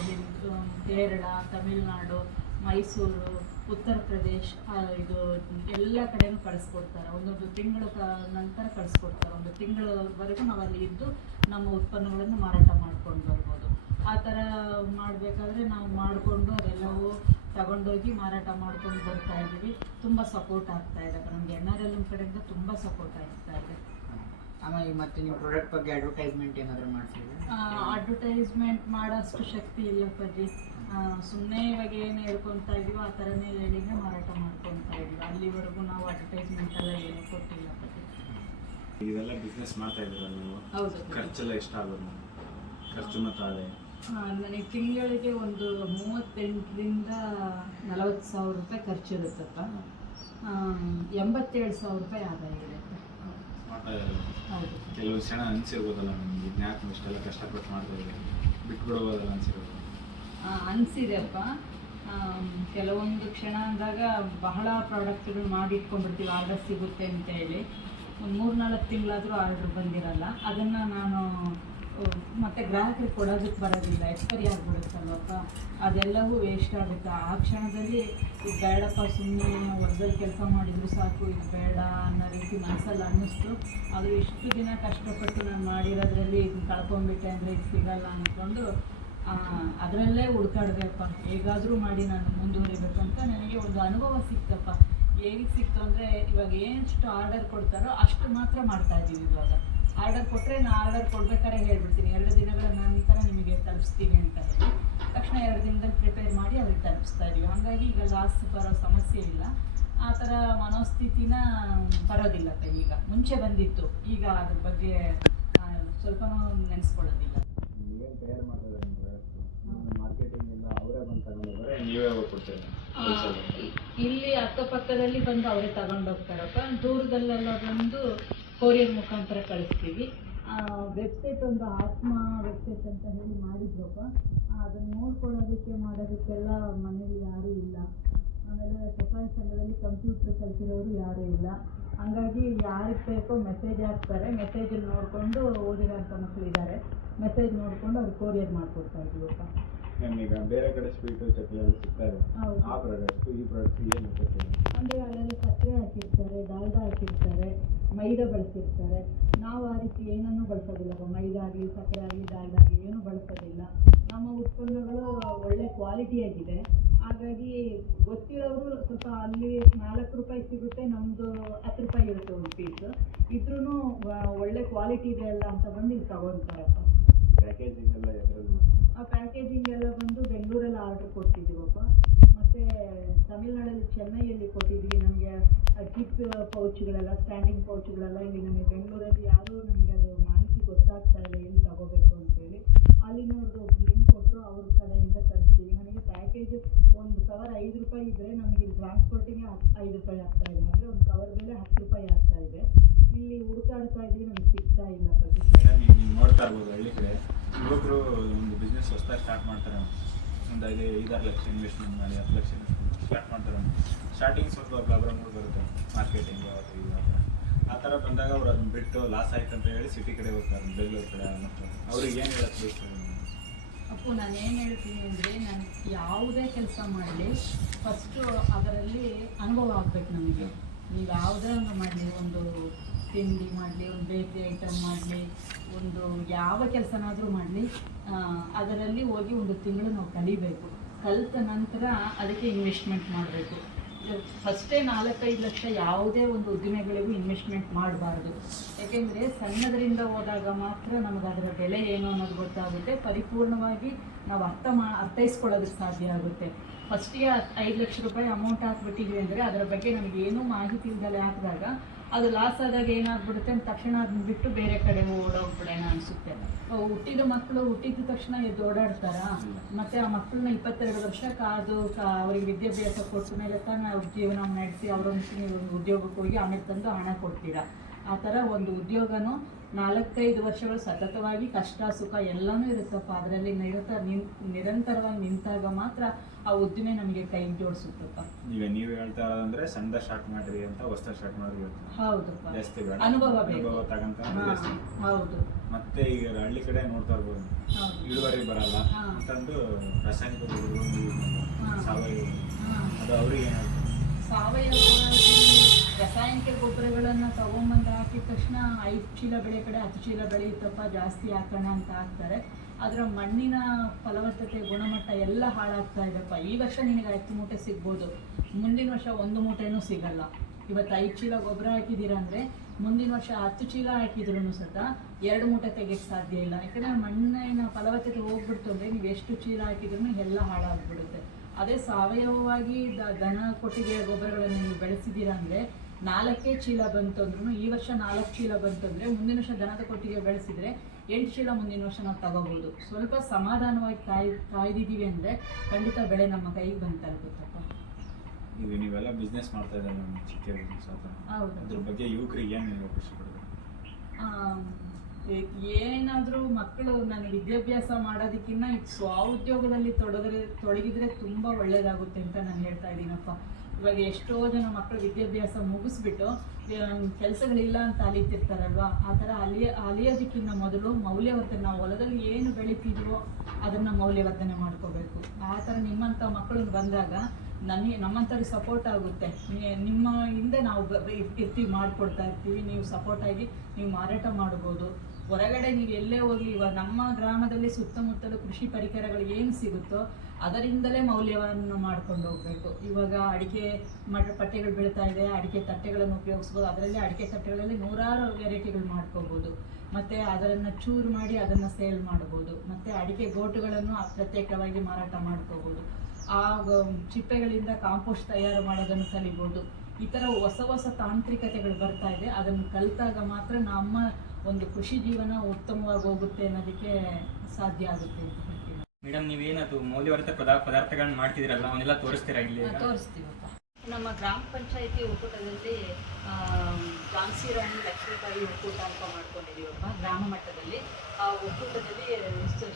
ಕೇರಳ, ತಮಿಳುನಾಡು, ಮೈಸೂರು, ಉತ್ತರ ಪ್ರದೇಶ್, ಇದು ಎಲ್ಲ ಕಡೆಯೂ ಕಳಿಸ್ಕೊಡ್ತಾರೆ. ಒಂದೊಂದು ತಿಂಗಳ ನಂತರ ಕಳಿಸ್ಕೊಡ್ತಾರೆ. 1 ತಿಂಗಳವರೆಗೂ ನಾವು ಅಲ್ಲಿ ಇದ್ದು ನಮ್ಮ ಉತ್ಪನ್ನಗಳನ್ನು ಮಾರಾಟ ಮಾಡ್ಕೊಂಡು ಬರ್ಬೋದು. ಆ ಥರ ಮಾಡಬೇಕಾದ್ರೆ ನಾವು ಮಾಡಿಕೊಂಡು ಅದೆಲ್ಲವೂ ತಗೊಂಡೋಗಿ ಮಾರಾಟ ಮಾಡ್ಕೊಂಡು ಬರ್ತಾ ಇದ್ದೀವಿ. ತುಂಬ ಸಪೋರ್ಟ್ ಆಗ್ತಾ ಇದೆ ನಮಗೆ. NRLM ಕಡೆಯಿಂದ ತುಂಬ ಸಪೋರ್ಟ್ ಆಗ್ತಾ ಇದೆ. ಆಮೇಲೆ ಮತ್ತೆ ನಿಮ್ಮ ಪ್ರಾಡಕ್ಟ್ ಬಗ್ಗೆ ಅಡ್ವರ್ಟೈಸ್ಮೆಂಟ್ ಏನಾದರೂ ಮಾಡ್ತಿದ್ರೆ? ಅಡ್ವರ್ಟೈಸ್ಮೆಂಟ್ ಮಾಡೋಷ್ಟು ಶಕ್ತಿ ಇಲ್ಲಪ್ಪಾಜಿ. ಸುಮ್ಮನೆ ಇವಾಗ ಏನು ಹೇಳ್ಕೊತಾ ಇದೀವೋ ಆ ಥರನೇ ಹೇಳಿನೇ ಮಾರಾಟ ಮಾಡ್ಕೊತಾ ಇದೀವಿ. ಅಲ್ಲಿವರೆಗೂ ನಾವು ಅಡ್ವರ್ಟೈಸ್ಮೆಂಟ್ ಎಲ್ಲ ಏನೂ ಕೊಟ್ಟಿಲ್ಲಪ್ಪಾಜಿ. ಇದೆಲ್ಲ ಬಿಸ್ನೆಸ್ ಮಾಡ್ತಾ ಇದ್ದೀರಾ ನೀವು? ಹೌದು. ಖರ್ಚೆಲ್ಲ ಎಷ್ಟಾಗೋದು? ಖರ್ಚು ಮತ್ತು ಆದಾಯ? ನನಗೆ ತಿಂಗಳಿಗೆ ಒಂದು 38ರಿಂದ 40,000 ರೂಪಾಯಿ ಖರ್ಚಿರುತ್ತಪ್ಪ. 87,000 ರೂಪಾಯಿ ಆದಾಯ ಇರುತ್ತೆ. ಹೌದು. ಕೆಲವು ಕ್ಷಣ ಅನಿಸಿರ್ಬೋದಲ್ಲ ನಿಮಗೆ, ಜ್ಞಾಪಕ ಇಷ್ಟೆಲ್ಲ ಕಷ್ಟಪಟ್ಟು ಮಾಡ್ತಾ ಇದ್ದಾರೆ, ಬಿಟ್ಬಿಡ್ಬೋದಲ್ಲ ಅನಿಸಿರ್ಬೋದು? ಅನಿಸಿದೆಪ್ಪ. ಕೆಲವೊಂದು ಕ್ಷಣ ಅಂದಾಗ ಬಹಳ ಪ್ರಾಡಕ್ಟ್ಗಳು ಮಾಡಿ ಇಟ್ಕೊಂಡ್ಬಿಡ್ತೀವಿ, ಆರ್ಡರ್ ಸಿಗುತ್ತೆ ಅಂತ ಹೇಳಿ. ಒಂದು 3-4 ತಿಂಗಳಾದರೂ ಆರ್ಡ್ರ್ ಬಂದಿರಲ್ಲ. ಅದನ್ನು ನಾನು ಮತ್ತು ಗ್ರಾಹಕರಿಗೆ ಕೊಡೋದಕ್ಕೆ ಬರೋದಿಲ್ಲ, ಎಕ್ಸ್ಪೈರಿ ಆಗಿಬಿಡುತ್ತಲ್ವಪ್ಪ. ಅದೆಲ್ಲವೂ ವೇಸ್ಟ್ ಆಗುತ್ತೆ. ಆ ಕ್ಷಣದಲ್ಲಿ ಇದು ಬೇಡಪ್ಪ, ಸುಮ್ಮನೆ ಹೊರದಲ್ಲಿ ಕೆಲಸ ಮಾಡಿದ್ರು ಸಾಕು, ಇದು ಬೇಡ ಅನ್ನೋ ರೀತಿ ಮನಸ್ಸಲ್ಲಿ ಅನ್ನಿಸ್ತು. ಅದು ಇಷ್ಟು ದಿನ ಕಷ್ಟಪಟ್ಟು ನಾನು ಮಾಡಿರೋದ್ರಲ್ಲಿ ಇದು ಕಳ್ಕೊಂಡ್ಬಿಟ್ಟೆ ಅಂದರೆ ಇದು ಸಿಗಲ್ಲ ಅಂದ್ಕೊಂಡು ಅದರಲ್ಲೇ ಹುಡ್ಕಾಡ್ಬೇಕಪ್ಪ. ಹೇಗಾದರೂ ಮಾಡಿ ನಾನು ಮುಂದುವರಿಬೇಕು ಅಂತ ನನಗೆ ಒಂದು ಅನುಭವ ಸಿಕ್ತಪ್ಪ. ಹೇಗೆ ಸಿಕ್ತು ಅಂದರೆ, ಇವಾಗ ಎಷ್ಟು ಆರ್ಡರ್ ಕೊಡ್ತಾರೋ ಅಷ್ಟು ಮಾತ್ರ ಮಾಡ್ತಾಯಿದ್ದೀವಿ. ಇವಾಗ ಆರ್ಡರ್ ಕೊಟ್ಟರೆ ನಾನು ಆರ್ಡರ್ ಕೊಡ್ಬೇಕಾದ್ರೆ ಹೇಳ್ಬಿಡ್ತೀನಿ, 2 ದಿನಗಳ ನಂತರ ನಿಮಗೆ ತಲುಪಿಸ್ತೀವಿ ಅಂತ ಹೇಳಿ. ತಕ್ಷಣ 2 ದಿನದಲ್ಲಿ ಪ್ರಿಪೇರ್ ಮಾಡಿ ಅವ್ರಿಗೆ ತಲುಪಿಸ್ತಾ ಇದ್ದೀವಿ. ಹಾಗಾಗಿ ಈಗ ಲಾಸ್ ಬರೋ ಸಮಸ್ಯೆ ಇಲ್ಲ. ಆ ಥರ ಮನೋಸ್ಥಿತಿನ ಬರೋದಿಲ್ಲಪ್ಪ. ಈಗ ಮುಂಚೆ ಬಂದಿತ್ತು, ಈಗ ಅದ್ರ ಬಗ್ಗೆ ಸ್ವಲ್ಪನೂ ನೆನೆಸ್ಕೊಳ್ಳೋದಿಲ್ಲ. ನೀವೇನು ತಯಾರು ಮಾಡ್ತಾರೆ ಮಾರ್ಕೆಟಿಂಗ್ ಎಲ್ಲ ಅವರೇ ಬಂದು ತಗೊಂಡಿದ್ದಾರೆ, ನೀವೇ ಹೋಗಿ ಕೊಡ್ತೀರಾ? ಇಲ್ಲಿ ಅಕ್ಕಪಕ್ಕದಲ್ಲಿ ಬಂದು ಅವರೇ ತಗೊಂಡೋಗ್ತಾರಪ್ಪ. ದೂರದಲ್ಲೆಲ್ಲ ಬಂದು ಕೊರಿಯರ್ ಮುಖಾಂತರ ಕಳಿಸ್ತೀವಿ. ವೆಬ್ಸೈಟ್ ಒಂದು ಆತ್ಮ ವೆಬ್ಸೈಟ್ ಅಂತ ಹೇಳಿ ಮಾಡಿದ್ರಪ್ಪ. ಅದನ್ನು ನೋಡ್ಕೊಳ್ಳೋದಕ್ಕೆ ಮಾಡೋದಕ್ಕೆಲ್ಲ ಮನೇಲಿ ಯಾರೂ ಇಲ್ಲ. ಆಮೇಲೆ ಸ್ವಸಹಾಯ ಸಂಘದಲ್ಲಿ ಕಂಪ್ಯೂಟ್ರ್ ಕಲಿತಿರೋರು ಯಾರೂ ಇಲ್ಲ. ಹಂಗಾಗಿ ಯಾರಿಗೆ ಬೇಕೋ ಮೆಸೇಜ್ ಹಾಕ್ತಾರೆ. ಮೆಸೇಜಲ್ಲಿ ನೋಡಿಕೊಂಡು ಓದಿರೋಂಥ ಮಕ್ಕಳಿದ್ದಾರೆ. ಮೆಸೇಜ್ ನೋಡಿಕೊಂಡು ಅವ್ರು ಕೊರಿಯರ್ ಮಾಡಿಕೊಡ್ತಾ ಇದ್ದೀವಪ್ಪ. ಈಗ ಬೇರೆ ಕಡೆ ಸ್ವೀಟು ಚಕ್ಲಿ ಎಲ್ಲ ಸಿಗ್ತಾ ಇದೆ. ಹೌದು. ಆ ಪ್ರಾಡಕ್ಟ್ಸು ಈ ಪ್ರಾಡಕ್ಟ್ಸ್ ಏನು ವ್ಯತ್ಯಾಸ ಇದೆ? ಅಂದರೆ ಅಲ್ಲೆಲ್ಲ ಸಕ್ಕರೆ ಹಾಕಿರ್ತಾರೆ, ಡಾಲ್ಡಾ ಹಾಕಿರ್ತಾರೆ, ಮೈದಾ ಬಳಸಿರ್ತಾರೆ. ನಾವು ಆ ರೀತಿ ಏನನ್ನೂ ಬಳಸೋದಿಲ್ಲಪ್ಪ. ಮೈದಾ ಆಗಲಿ, ಸಕ್ಕರೆ ಆಗಲಿ, ಡಾಲ್ಡಾ ಆಗಲಿ ಏನೂ ಬಳಸೋದಿಲ್ಲ. ನಮ್ಮ ಉತ್ಪನ್ನಗಳು ಒಳ್ಳೆ ಕ್ವಾಲಿಟಿಯಾಗಿದೆ. ಹಾಗಾಗಿ ಗೊತ್ತಿರೋರು ಸ್ವಲ್ಪ ಅಲ್ಲಿ 4 ರೂಪಾಯಿ ಸಿಗುತ್ತೆ, ನಮ್ಮದು 10 ರೂಪಾಯಿ ಇರುತ್ತೆ ಒಂದು ಪೀಸು. ಇದ್ರೂ ಒಳ್ಳೆ ಕ್ವಾಲಿಟಿ ಇದೆ ಅಲ್ಲ ಅಂತ ಬಂದು ಇಲ್ಲಿ ತಗೊಳ್ತಾರಪ್ಪ. ಪ್ಯಾಕೇಜಿಂಗ್ ಎಲ್ಲ ಎದ್ರಲ್ಲಿ? ಆ ಪ್ಯಾಕೇಜಿಂಗ್ ಎಲ್ಲ ಬಂದು ಬೆಂಗಳೂರಲ್ಲಿ ಆರ್ಡ್ರ್ ಕೊಟ್ಟಿದ್ದೀವಪ್ಪ. ಮತ್ತು ತಮಿಳ್ನಾಡಲ್ಲಿ ಚೆನ್ನೈಯಲ್ಲಿ ಕೊಟ್ಟಿದ್ವಿ. ನಮಗೆ ಕಿಟ್ ಪೌಚ್ಗಳೆಲ್ಲ, ಸ್ಟ್ಯಾಂಡಿಂಗ್ ಪೌಚ್ಗಳೆಲ್ಲ ಇಲ್ಲಿ ನಮಗೆ ಬೆಂಗಳೂರಲ್ಲಿ ಯಾರೂ ನಮಗೆ ಅದು ಮಾಹಿತಿ ಗೊತ್ತಾಗ್ತಾ ಇಲ್ಲ ಎಲ್ಲಿ ತಗೋಬೇಕು ಅಂತೇಳಿ. ಅಲ್ಲಿನವ್ರದ್ದು ಲಿಂಕ್ ಕೊಟ್ಟರು, ಅವ್ರ ಕಡೆಯಿಂದ ತರಿಸ್ತೀವಿ. ನಮಗೆ ಪ್ಯಾಕೇಜ್ ಒಂದು ಕವರ್ 5 ರೂಪಾಯಿ ಇದ್ದರೆ ನಮಗೆ ಇಲ್ಲಿ ಟ್ರಾನ್ಸ್ಪೋರ್ಟಿಗೆ 5 ರೂಪಾಯಿ ಆಗ್ತಾಯಿದೆ. ಅಂದರೆ ಒಂದು ಕವರ್ ಬೆಲೆ 10 ರೂಪಾಯಿ ಆಗ್ತಾಯಿದೆ. ಇಲ್ಲಿ ಹುಡುಕಾಡ್ತಾ ಇದ್ದೀವಿ, ನಮಗೆ ಸಿಗ್ತಾ ಇಲ್ಲ. ಮೇಡಮ್, ಈಗ ನೀವು ನೋಡ್ತಾ ಇರ್ಬೋದು ಹಳ್ಳಿ ಕಡೆ ಯುವಕರು ಒಂದು ಬಿಸ್ನೆಸ್ ಹೊಸದಾಗಿ ಸ್ಟಾರ್ಟ್ ಮಾಡ್ತಾರೆ. ಒಂದು 5-6 ಲಕ್ಷ ಇನ್ವೆಸ್ಟ್ಮೆಂಟ್ ಮಾಡಿ 10 ಲಕ್ಷ ಸ್ಟಾರ್ಟ್ ಮಾಡ್ತಾರೆ. ಸ್ಟಾರ್ಟಿಂಗ್ ಸ್ವಲ್ಪ ಪ್ರಾಬ್ಲಮ್ಗಳು ಬರುತ್ತೆ, ಮಾರ್ಕೆಟಿಂಗ್ ಆ ಥರ ಬಂದಾಗ ಅವ್ರು ಅದನ್ನ ಬಿಟ್ಟು ಲಾಸ್ ಆಯ್ತು ಅಂತ ಹೇಳಿ ಸಿಟಿ ಕಡೆ ಹೋಗ್ತಾರೆ, ಬೆಂಗಳೂರು ಕಡೆ. ಮತ್ತು ಅವ್ರಿಗೆ ಏನು ಹೇಳಕ್ಕೆ ಬೇಕು? ಅಪ್ಪು, ನಾನು ಏನು ಹೇಳ್ತೀನಿ ಅಂದರೆ, ನಾನು ಯಾವುದೇ ಕೆಲಸ ಮಾಡಲಿ ಫಸ್ಟು ಅದರಲ್ಲಿ ಅನುಭವ ಆಗಬೇಕು ನಮಗೆ. ನೀವು ಯಾವುದೇ ಒಂದು ಮಾಡಲಿ, ಒಂದು ತಿಂಡಿ ಮಾಡಲಿ, ಒಂದು ಬೇಕರಿ ಐಟಮ್ ಮಾಡಲಿ, ಒಂದು ಯಾವ ಕೆಲಸನಾದರೂ ಮಾಡಲಿ, ಅದರಲ್ಲಿ ಹೋಗಿ 1 ತಿಂಗಳು ನಾವು ಕಲಿಬೇಕು. ಕಲಿತ ನಂತರ ಅದಕ್ಕೆ ಇನ್ವೆಸ್ಟ್ಮೆಂಟ್ ಮಾಡಬೇಕು. ಫಸ್ಟೇ 4-5 ಲಕ್ಷ ಯಾವುದೇ ಒಂದು ಉದ್ದಿಮೆಗಳಿಗೂ ಇನ್ವೆಸ್ಟ್ಮೆಂಟ್ ಮಾಡಬಾರ್ದು. ಯಾಕೆಂದರೆ ಸಣ್ಣದರಿಂದ ಹೋದಾಗ ಮಾತ್ರ ನಮಗೆ ಅದರ ಬೆಲೆ ಏನು ಅನ್ನೋದು ಗೊತ್ತಾಗುತ್ತೆ. ಪರಿಪೂರ್ಣವಾಗಿ ನಾವು ಅರ್ಥೈಸ್ಕೊಳ್ಳೋದಕ್ಕೆ ಸಾಧ್ಯ ಆಗುತ್ತೆ. ಫಸ್ಟಿಗೆ 5 ಲಕ್ಷ ರೂಪಾಯಿ ಅಮೌಂಟ್ ಹಾಕ್ಬಿಟ್ಟಿದ್ವಿ ಅಂದರೆ ಅದರ ಬಗ್ಗೆ ನಮಗೆ ಏನೂ ಮಾಹಿತಿ ಇಲ್ಲದೆ ಹಾಕಿದಾಗ ಅದು ಲಾಸ್ ಆದಾಗ ಏನಾಗ್ಬಿಡುತ್ತೆ ಅಂತ ತಕ್ಷಣ ಅದನ್ನ ಬಿಟ್ಟು ಬೇರೆ ಕಡೆ ಓಡೋಗ್ಬಿಡೋಣ ಅನಿಸುತ್ತೆ. ಹುಟ್ಟಿದ ಮಕ್ಕಳು ಹುಟ್ಟಿದ ತಕ್ಷಣ ಎದ್ದು ಓಡಾಡ್ತಾರ? ಮತ್ತು ಆ ಮಕ್ಕಳನ್ನ 22 ವರ್ಷ ಕಾದು ಅವ್ರಿಗೆ ವಿದ್ಯಾಭ್ಯಾಸ ಕೊಟ್ಟ ಮೇಲೆ ತಾನು ಅವ್ರ ಜೀವನ ನಡೆಸಿ ಅವರೊಂದು ಉದ್ಯೋಗಕ್ಕೆ ಹೋಗಿ ಆಮೇಲೆ ತಂದು ಹಣ ಕೊಡ್ತೀರಾ. ಆ ಥರ ಒಂದು ಉದ್ಯೋಗನೂ 4-5 ವರ್ಷಗಳು ಸತತವಾಗಿ ಕಷ್ಟ ಸುಖ ಎಲ್ಲನೂ ಇರುತ್ತಪ್ಪ. ಅದರಲ್ಲಿ ನಿರಂತರವಾಗಿ ನಿಂತಾಗ ಮಾತ್ರ ಆ ಉದ್ದಿಮೆ ನಮಗೆ ಕೈ ಜೋಡಿಸುತ್ತಪ್ಪ. ಈಗ ನೀವು ಹೇಳ್ತಾ ಇರೋದಂದ್ರೆ ಸಣ್ಣ ಸ್ಟಾರ್ಟ್ ಮಾಡ್ರಿ ಅಂತ, ಹೊಸ ಸ್ಟಾರ್ಟ್ ಮಾಡ್ರಿ ಅಂತ. ಹೌದಪ್ಪ, ಜಾಸ್ತಿ ಬೇಡ, ಅನುಭವ ಬೇಕು. ಅನುಭವ ತಗಂತ ಜಾಸ್ತಿ. ಹೌದು. ಮತ್ತೆ ಈಗ ಹಳ್ಳಿ ಕಡೆ ನೋಡ್ತಾ ಇರ್ಬೋದು, ಹೌದು. ಇಳುವರಿ ಬರಲ್ಲ ಅಂತಂದು ರಾಸಾಯನಿಕ ಗೊಬ್ಬರಗಳು, ಸಾವಯವ, ಅದು ಅವ್ರಿಗೆ ಏನಾಗುತ್ತೆ? ಸಾವಯವವಾಗಿ ರಾಸಾಯನಿಕ ಗೊಬ್ಬರಗಳನ್ನು ತಗೊಂಬಂದು ಹಾಕಿದ ತಕ್ಷಣ 5 ಚೀಲ ಬೆಳೆ ಕಡೆ 10 ಚೀಲ ಬೆಳೆಯುತ್ತಪ್ಪ, ಜಾಸ್ತಿ ಹಾಕೋಣ ಅಂತ ಹಾಕ್ತಾರೆ. ಅದರ ಮಣ್ಣಿನ ಫಲವತ್ತತೆ ಗುಣಮಟ್ಟ ಎಲ್ಲ ಹಾಳಾಗ್ತಾ ಇದೆಪ್ಪ. ಈ ವರ್ಷ ನಿನಗೆ 10 ಮೂಟೆ ಸಿಗ್ಬೋದು, ಮುಂದಿನ ವರ್ಷ 1 ಮೂಟೆನೂ ಸಿಗಲ್ಲ. ಇವತ್ತು 5 ಚೀಲ ಗೊಬ್ಬರ ಹಾಕಿದ್ದೀರಾ ಅಂದರೆ ಮುಂದಿನ ವರ್ಷ 10 ಚೀಲ ಹಾಕಿದ್ರೂ ಸತ 2 ಮೂಟೆ ತೆಗೆಯಕ್ಕೆ ಸಾಧ್ಯ ಇಲ್ಲ. ಯಾಕಂದರೆ ಮಣ್ಣಿನ ಫಲವತ್ತತೆ ಹೋಗ್ಬಿಡ್ತು ಅಂದರೆ ನೀವು ಎಷ್ಟು ಚೀಲ ಹಾಕಿದ್ರೂ ಎಲ್ಲ ಹಾಳಾಗ್ಬಿಡುತ್ತೆ. ಅದೇ ಸಾವಯವವಾಗಿ ದನ ಕೊಟ್ಟಿಗೆ ಗೊಬ್ಬರಗಳನ್ನು ನೀವು ಬೆಳೆಸಿದ್ದೀರಾ ಅಂದರೆ 4 ಚೀಲ ಬಂತು ಅಂದ್ರೂ, ಈ ವರ್ಷ 4 ಚೀಲ ಬಂತು ಅಂದರೆ ಮುಂದಿನ ವರ್ಷ ದನದ ಕೊಟ್ಟಿಗೆ ಬೆಳೆಸಿದರೆ 8 ಚೀಲ ಮುಂದಿನ ವರ್ಷ ನಾವು ತಗೋಬೋದು. ಸ್ವಲ್ಪ ಸಮಾಧಾನವಾಗಿ ಕಾಯ್ದಿದ್ದೀವಿ ಅಂದರೆ ಖಂಡಿತ ಬೆಳೆ ನಮ್ಮ ಕೈಗೆ ಬಂದು ತಲುಪುತ್ತಪ್ಪ. ಈಗ ನೀವೆಲ್ಲ ಬಿಸ್ನೆಸ್ ಮಾಡ್ತಾ ಇದ್ದಾರೆ, ಚಿಕ್ಕ ಬಿಸ್ನೆಸ್ ಅಂತ. ಹೌದು. ಅದ್ರ ಬಗ್ಗೆ ಯುವಕರಿಗೆ ಏನು ಹೇಳೋಕೆ ಇಷ್ಟಪಡ್ತಾರೆ? ಏನಾದರೂ ಮಕ್ಕಳು ನಾನು ವಿದ್ಯಾಭ್ಯಾಸ ಮಾಡೋದಕ್ಕಿಂತ ಸ್ವಉದ್ಯೋಗದಲ್ಲಿ ತೊಡಗಿದ್ರೆ ತುಂಬ ಒಳ್ಳೆಯದಾಗುತ್ತೆ ಅಂತ ನಾನು ಹೇಳ್ತಾ ಇದ್ದೀನಪ್ಪ. ಇವಾಗ ಎಷ್ಟೋ ಜನ ಮಕ್ಕಳು ವಿದ್ಯಾಭ್ಯಾಸ ಮುಗಿಸ್ಬಿಟ್ಟು ಕೆಲಸಗಳಿಲ್ಲ ಅಂತ ಅಲಿತಿರ್ತಾರಲ್ವ, ಆ ಥರ ಅಲಿಯೋದಕ್ಕಿಂತ ಮೊದಲು ಮೌಲ್ಯವರ್ಧನೆ, ನಾವು ಹೊಲದಲ್ಲಿ ಏನು ಬೆಳಿತಿದ್ವೋ ಅದನ್ನು ಮೌಲ್ಯವರ್ಧನೆ ಮಾಡ್ಕೋಬೇಕು. ಆ ಥರ ನಿಮ್ಮಂಥ ಮಕ್ಕಳು ಬಂದಾಗ ನಮ್ಮಂಥವ್ರಿಗೆ ಸಪೋರ್ಟ್ ಆಗುತ್ತೆ. ನಿಮ್ಮ ಹಿಂದೆ ನಾವು ಇರ್ತೀವಿ, ಮಾಡಿಕೊಡ್ತಾ ಇರ್ತೀವಿ. ನೀವು ಸಪೋರ್ಟಾಗಿ ನೀವು ಮಾರಾಟ ಮಾಡ್ಬೋದು. ಹೊರಗಡೆ ನೀವು ಎಲ್ಲೇ ಹೋಗಲಿ, ಇವಾಗ ನಮ್ಮ ಗ್ರಾಮದಲ್ಲಿ ಸುತ್ತಮುತ್ತಲು ಕೃಷಿ ಪರಿಕರಗಳು ಏನು ಸಿಗುತ್ತೋ ಅದರಿಂದಲೇ ಮೌಲ್ಯವನ್ನು ಮಾಡ್ಕೊಂಡು ಹೋಗಬೇಕು. ಇವಾಗ ಅಡಿಕೆ ಪಟ್ಟೆಗಳು ಬೀಳ್ತಾ ಇದೆ, ಅಡಿಕೆ ತಟ್ಟೆಗಳನ್ನು ಉಪಯೋಗಿಸ್ಬೋದು. ಅದರಲ್ಲಿ ಅಡಿಕೆ ತಟ್ಟೆಗಳಲ್ಲಿ 100 ವೆರೈಟಿಗಳು ಮಾಡ್ಕೋಬೋದು. ಮತ್ತು ಅದನ್ನು ಚೂರು ಮಾಡಿ ಅದನ್ನು ಸೇಲ್ ಮಾಡ್ಬೋದು. ಮತ್ತು ಅಡಿಕೆ ಗೋಟುಗಳನ್ನು ಪ್ರತ್ಯೇಕವಾಗಿ ಮಾರಾಟ ಮಾಡ್ಕೋಬೋದು. ಆ ಚಿಪ್ಪೆಗಳಿಂದ ಕಾಂಪೋಸ್ಟ್ ತಯಾರು ಮಾಡೋದನ್ನು ಕಲಿಬೋದು. ಈ ಥರ ಹೊಸ ತಾಂತ್ರಿಕತೆಗಳು ಬರ್ತಾ ಇದೆ. ಅದನ್ನು ಕಲಿತಾಗ ಮಾತ್ರ ನಮ್ಮ ಒಂದು ಕೃಷಿ ಜೀವನ ಉತ್ತಮವಾಗಿ ಹೋಗುತ್ತೆ ಅನ್ನೋದಕ್ಕೆ ಸಾಧ್ಯ ಆಗುತ್ತೆ ಅಂತ ಹೇಳ್ತೀನಿ. ಮೇಡಮ್ ನೀವೇನದು ಮೌಲ್ಯವರ್ಧಿತ ಪದಾರ್ಥಗಳನ್ನ ಮಾಡ್ತಿದ್ದೀರಲ್ಲ ಅವನ್ನೆಲ್ಲ ತೋರಿಸ್ತೀರಾ ಇಲ್ಲಿ ಈಗ? ತೋರಿಸ್ತೀವಪ್ಪ. ನಮ್ಮ ಗ್ರಾಮ ಪಂಚಾಯತಿ ಒಕ್ಕೂಟದಲ್ಲಿ ಝಾನ್ಸಿ ರಾಣಿ ಲಕ್ಷ್ಮೀಬಾಯಿ ಒಕ್ಕೂಟ ಅಂತ ಮಾಡ್ಕೊಂಡಿದ್ದೀವಪ್ಪ ಗ್ರಾಮ ಮಟ್ಟದಲ್ಲಿ. ಆ ಒಕ್ಕೂಟದಲ್ಲಿ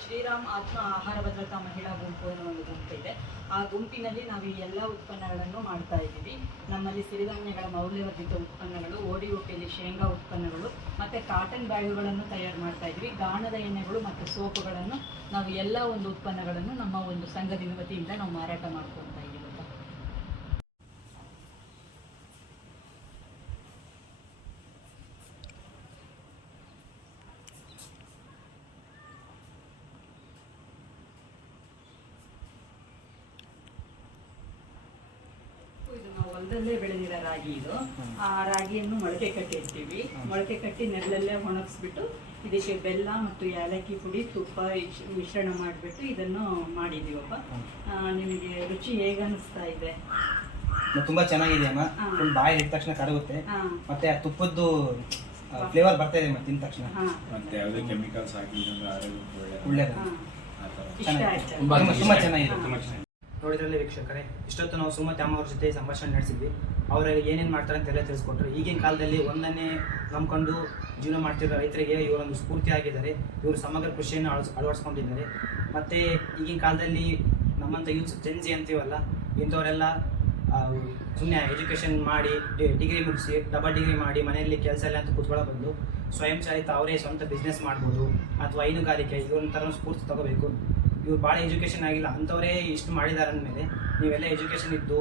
ಶ್ರೀರಾಮ್ ಆತ್ಮ ಆಹಾರ ಭದ್ರತಾ ಮಹಿಳಾ ಗುಂಪು ಅನ್ನೋ ಒಂದು ಗುಂಪಿದೆ. ಆ ಗುಂಪಿನಲ್ಲಿ ನಾವು ಈ ಎಲ್ಲ ಉತ್ಪನ್ನಗಳನ್ನು ಮಾಡ್ತಾ ಇದ್ದೀವಿ. ನಮ್ಮಲ್ಲಿ ಸಿರಿಧಾನ್ಯಗಳ ಮೌಲ್ಯವರ್ಧಿತ ಉತ್ಪನ್ನಗಳು, ODOPಯಲ್ಲಿ ಶೇಂಗಾ ಉತ್ಪನ್ನಗಳು ಮತ್ತು ಕಾಟನ್ ಬ್ಯಾಗುಗಳನ್ನು ತಯಾರು ಮಾಡ್ತಾ ಇದ್ದೀವಿ. ಗಾಣದ ಎಣ್ಣೆಗಳು ಮತ್ತು ಸೋಪುಗಳನ್ನು ನಾವು ಎಲ್ಲ ಒಂದು ಉತ್ಪನ್ನಗಳನ್ನು ನಮ್ಮ ಒಂದು ಸಂಘದ ವತಿಯಿಂದ ನಾವು ಮಾರಾಟ ಮಾಡ್ಕೊತಾ ಇದ್ದೀವಿ. ಇದು ನಾವು ಹೊಲದಲ್ಲೇ ಬೆಳೆದಿರೋ ರಾಗಿ ಇದು. ಆ ರಾಗಿಯನ್ನು ಮೊಳಕೆ ಕಟ್ಟಿರ್ತೀವಿ. ಮೊಳಕೆ ಕಟ್ಟಿ ನೆರಳಲ್ಲೇ ಒಣಗಿಸ್ಬಿಟ್ಟು ಇದಕ್ಕೆ ಬೆಲ್ಲ ಮತ್ತು ಏಲಕ್ಕಿ ಪುಡಿ, ತುಪ್ಪ ಮಿಶ್ರಣ ಮಾಡಿಬಿಟ್ಟು ಇದನ್ನು ಮಾಡಿದ್ದೀವಪ್ಪ. ನಿಮಗೆ ರುಚಿ ಹೇಗೆ ಅನಿಸ್ತಾ ಇದೆ? ತುಂಬಾ ಚೆನ್ನಾಗಿದೆ ಅಮ್ಮ. ಫುಲ್ ಬಾಯಿ ಇಟ್ಟ ತಕ್ಷಣ ಕರಗುತ್ತೆ, ಮತ್ತೆ ಆ ತುಪ್ಪದ್ದು ಫ್ಲೇವರ್ ಬರ್ತಾ ಇದೆ ತಿಂದ ತಕ್ಷಣ. ಮತ್ತೆ ಯಾವುದೇ ಕೆಮಿಕಲ್ಸ್ ಹಾಕಿದ್ರೆ ಆರೋಗ್ಯಕ್ಕೆ ಒಳ್ಳೇದು. ಇಷ್ಟ ಆಯ್ತು. ತುಂಬಾ ಚೆನ್ನಾಗಿದೆ. ನೋಡಿದ್ರಲ್ಲಿ ವೀಕ್ಷಕರೇ, ಇಷ್ಟೊತ್ತು ನಾವು ಸುಮತಿ ಅಮ್ಮ ಅವ್ರ ಜೊತೆ ಸಂಭಾಷಣೆ ನಡೆಸಿದ್ವಿ. ಅವರಲ್ಲಿ ಏನೇನು ಮಾಡ್ತಾರೆ ಅಂತೆಲ್ಲ ತಿಳಿಸ್ಕೊಟ್ರು. ಈಗಿನ ಕಾಲದಲ್ಲಿ ಒಂದನ್ನೇ ನಂಬ್ಕೊಂಡು ಜೀವನ ಮಾಡ್ತಿರೋ ರೈತರಿಗೆ ಇವರೊಂದು ಸ್ಫೂರ್ತಿ ಆಗಿದ್ದಾರೆ. ಇವರು ಸಮಗ್ರ ಕೃಷಿಯನ್ನು ಅಳವಡಿಸ್ಕೊಂಡಿದ್ದಾರೆ. ಮತ್ತು ಈಗಿನ ಕಾಲದಲ್ಲಿ ನಮ್ಮಂಥ ಯೂತ್ಸ್ ಜೆನ್ಸಿ ಅಂತೀವಲ್ಲ, ಇಂಥವರೆಲ್ಲ ಸುಮ್ಮನೆ ಎಜುಕೇಷನ್ ಮಾಡಿ ಡಿಗ್ರಿ ಮುಗಿಸಿ ಡಬಲ್ ಡಿಗ್ರಿ ಮಾಡಿ ಮನೆಯಲ್ಲಿ ಕೆಲಸ ಎಲ್ಲ ಅಂತ ಕೂತ್ಕೊಳ್ಳೋ ಬದಲು ಸ್ವಯಂ ಚಾಲಿತ ಅವರೇ ಸ್ವಂತ ಬಿಸ್ನೆಸ್ ಮಾಡ್ಬೋದು, ಅಥವಾ ಹೈನುಗಾರಿಕೆ ಇವ್ರ ಥರ ಸ್ಫೂರ್ತಿ ತಗೋಬೇಕು. ಇವ್ರು ಭಾಳ ಎಜುಕೇಷನ್ ಆಗಿಲ್ಲ, ಅಂಥವರೇ ಇಷ್ಟು ಮಾಡಿದ್ದಾರೆ ಅಂದಮೇಲೆ ನೀವೆಲ್ಲ ಎಜುಕೇಷನ್ ಇದ್ದು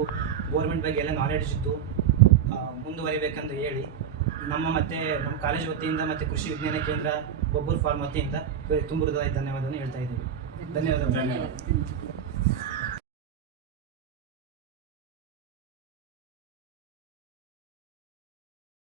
ಗೋರ್ಮೆಂಟ್ ಬಗ್ಗೆ ಎಲ್ಲ ನಾಲೆಡ್ಜ್ ಇದ್ದು ಮುಂದುವರಿಬೇಕಂತ ಹೇಳಿ ನಮ್ಮ ಕಾಲೇಜ್ ವತಿಯಿಂದ ಮತ್ತು ಕೃಷಿ ವಿಜ್ಞಾನ ಕೇಂದ್ರ ಬೊಬ್ಬೂರು ಫಾರ್ಮ್ ವತಿಯಿಂದ ಇವರಿಗೆ ತುಂಬ ಹೃದಯ ಧನ್ಯವಾದವನ್ನು ಹೇಳ್ತಾ ಇದ್ದೀವಿ. ಧನ್ಯವಾದಗಳು.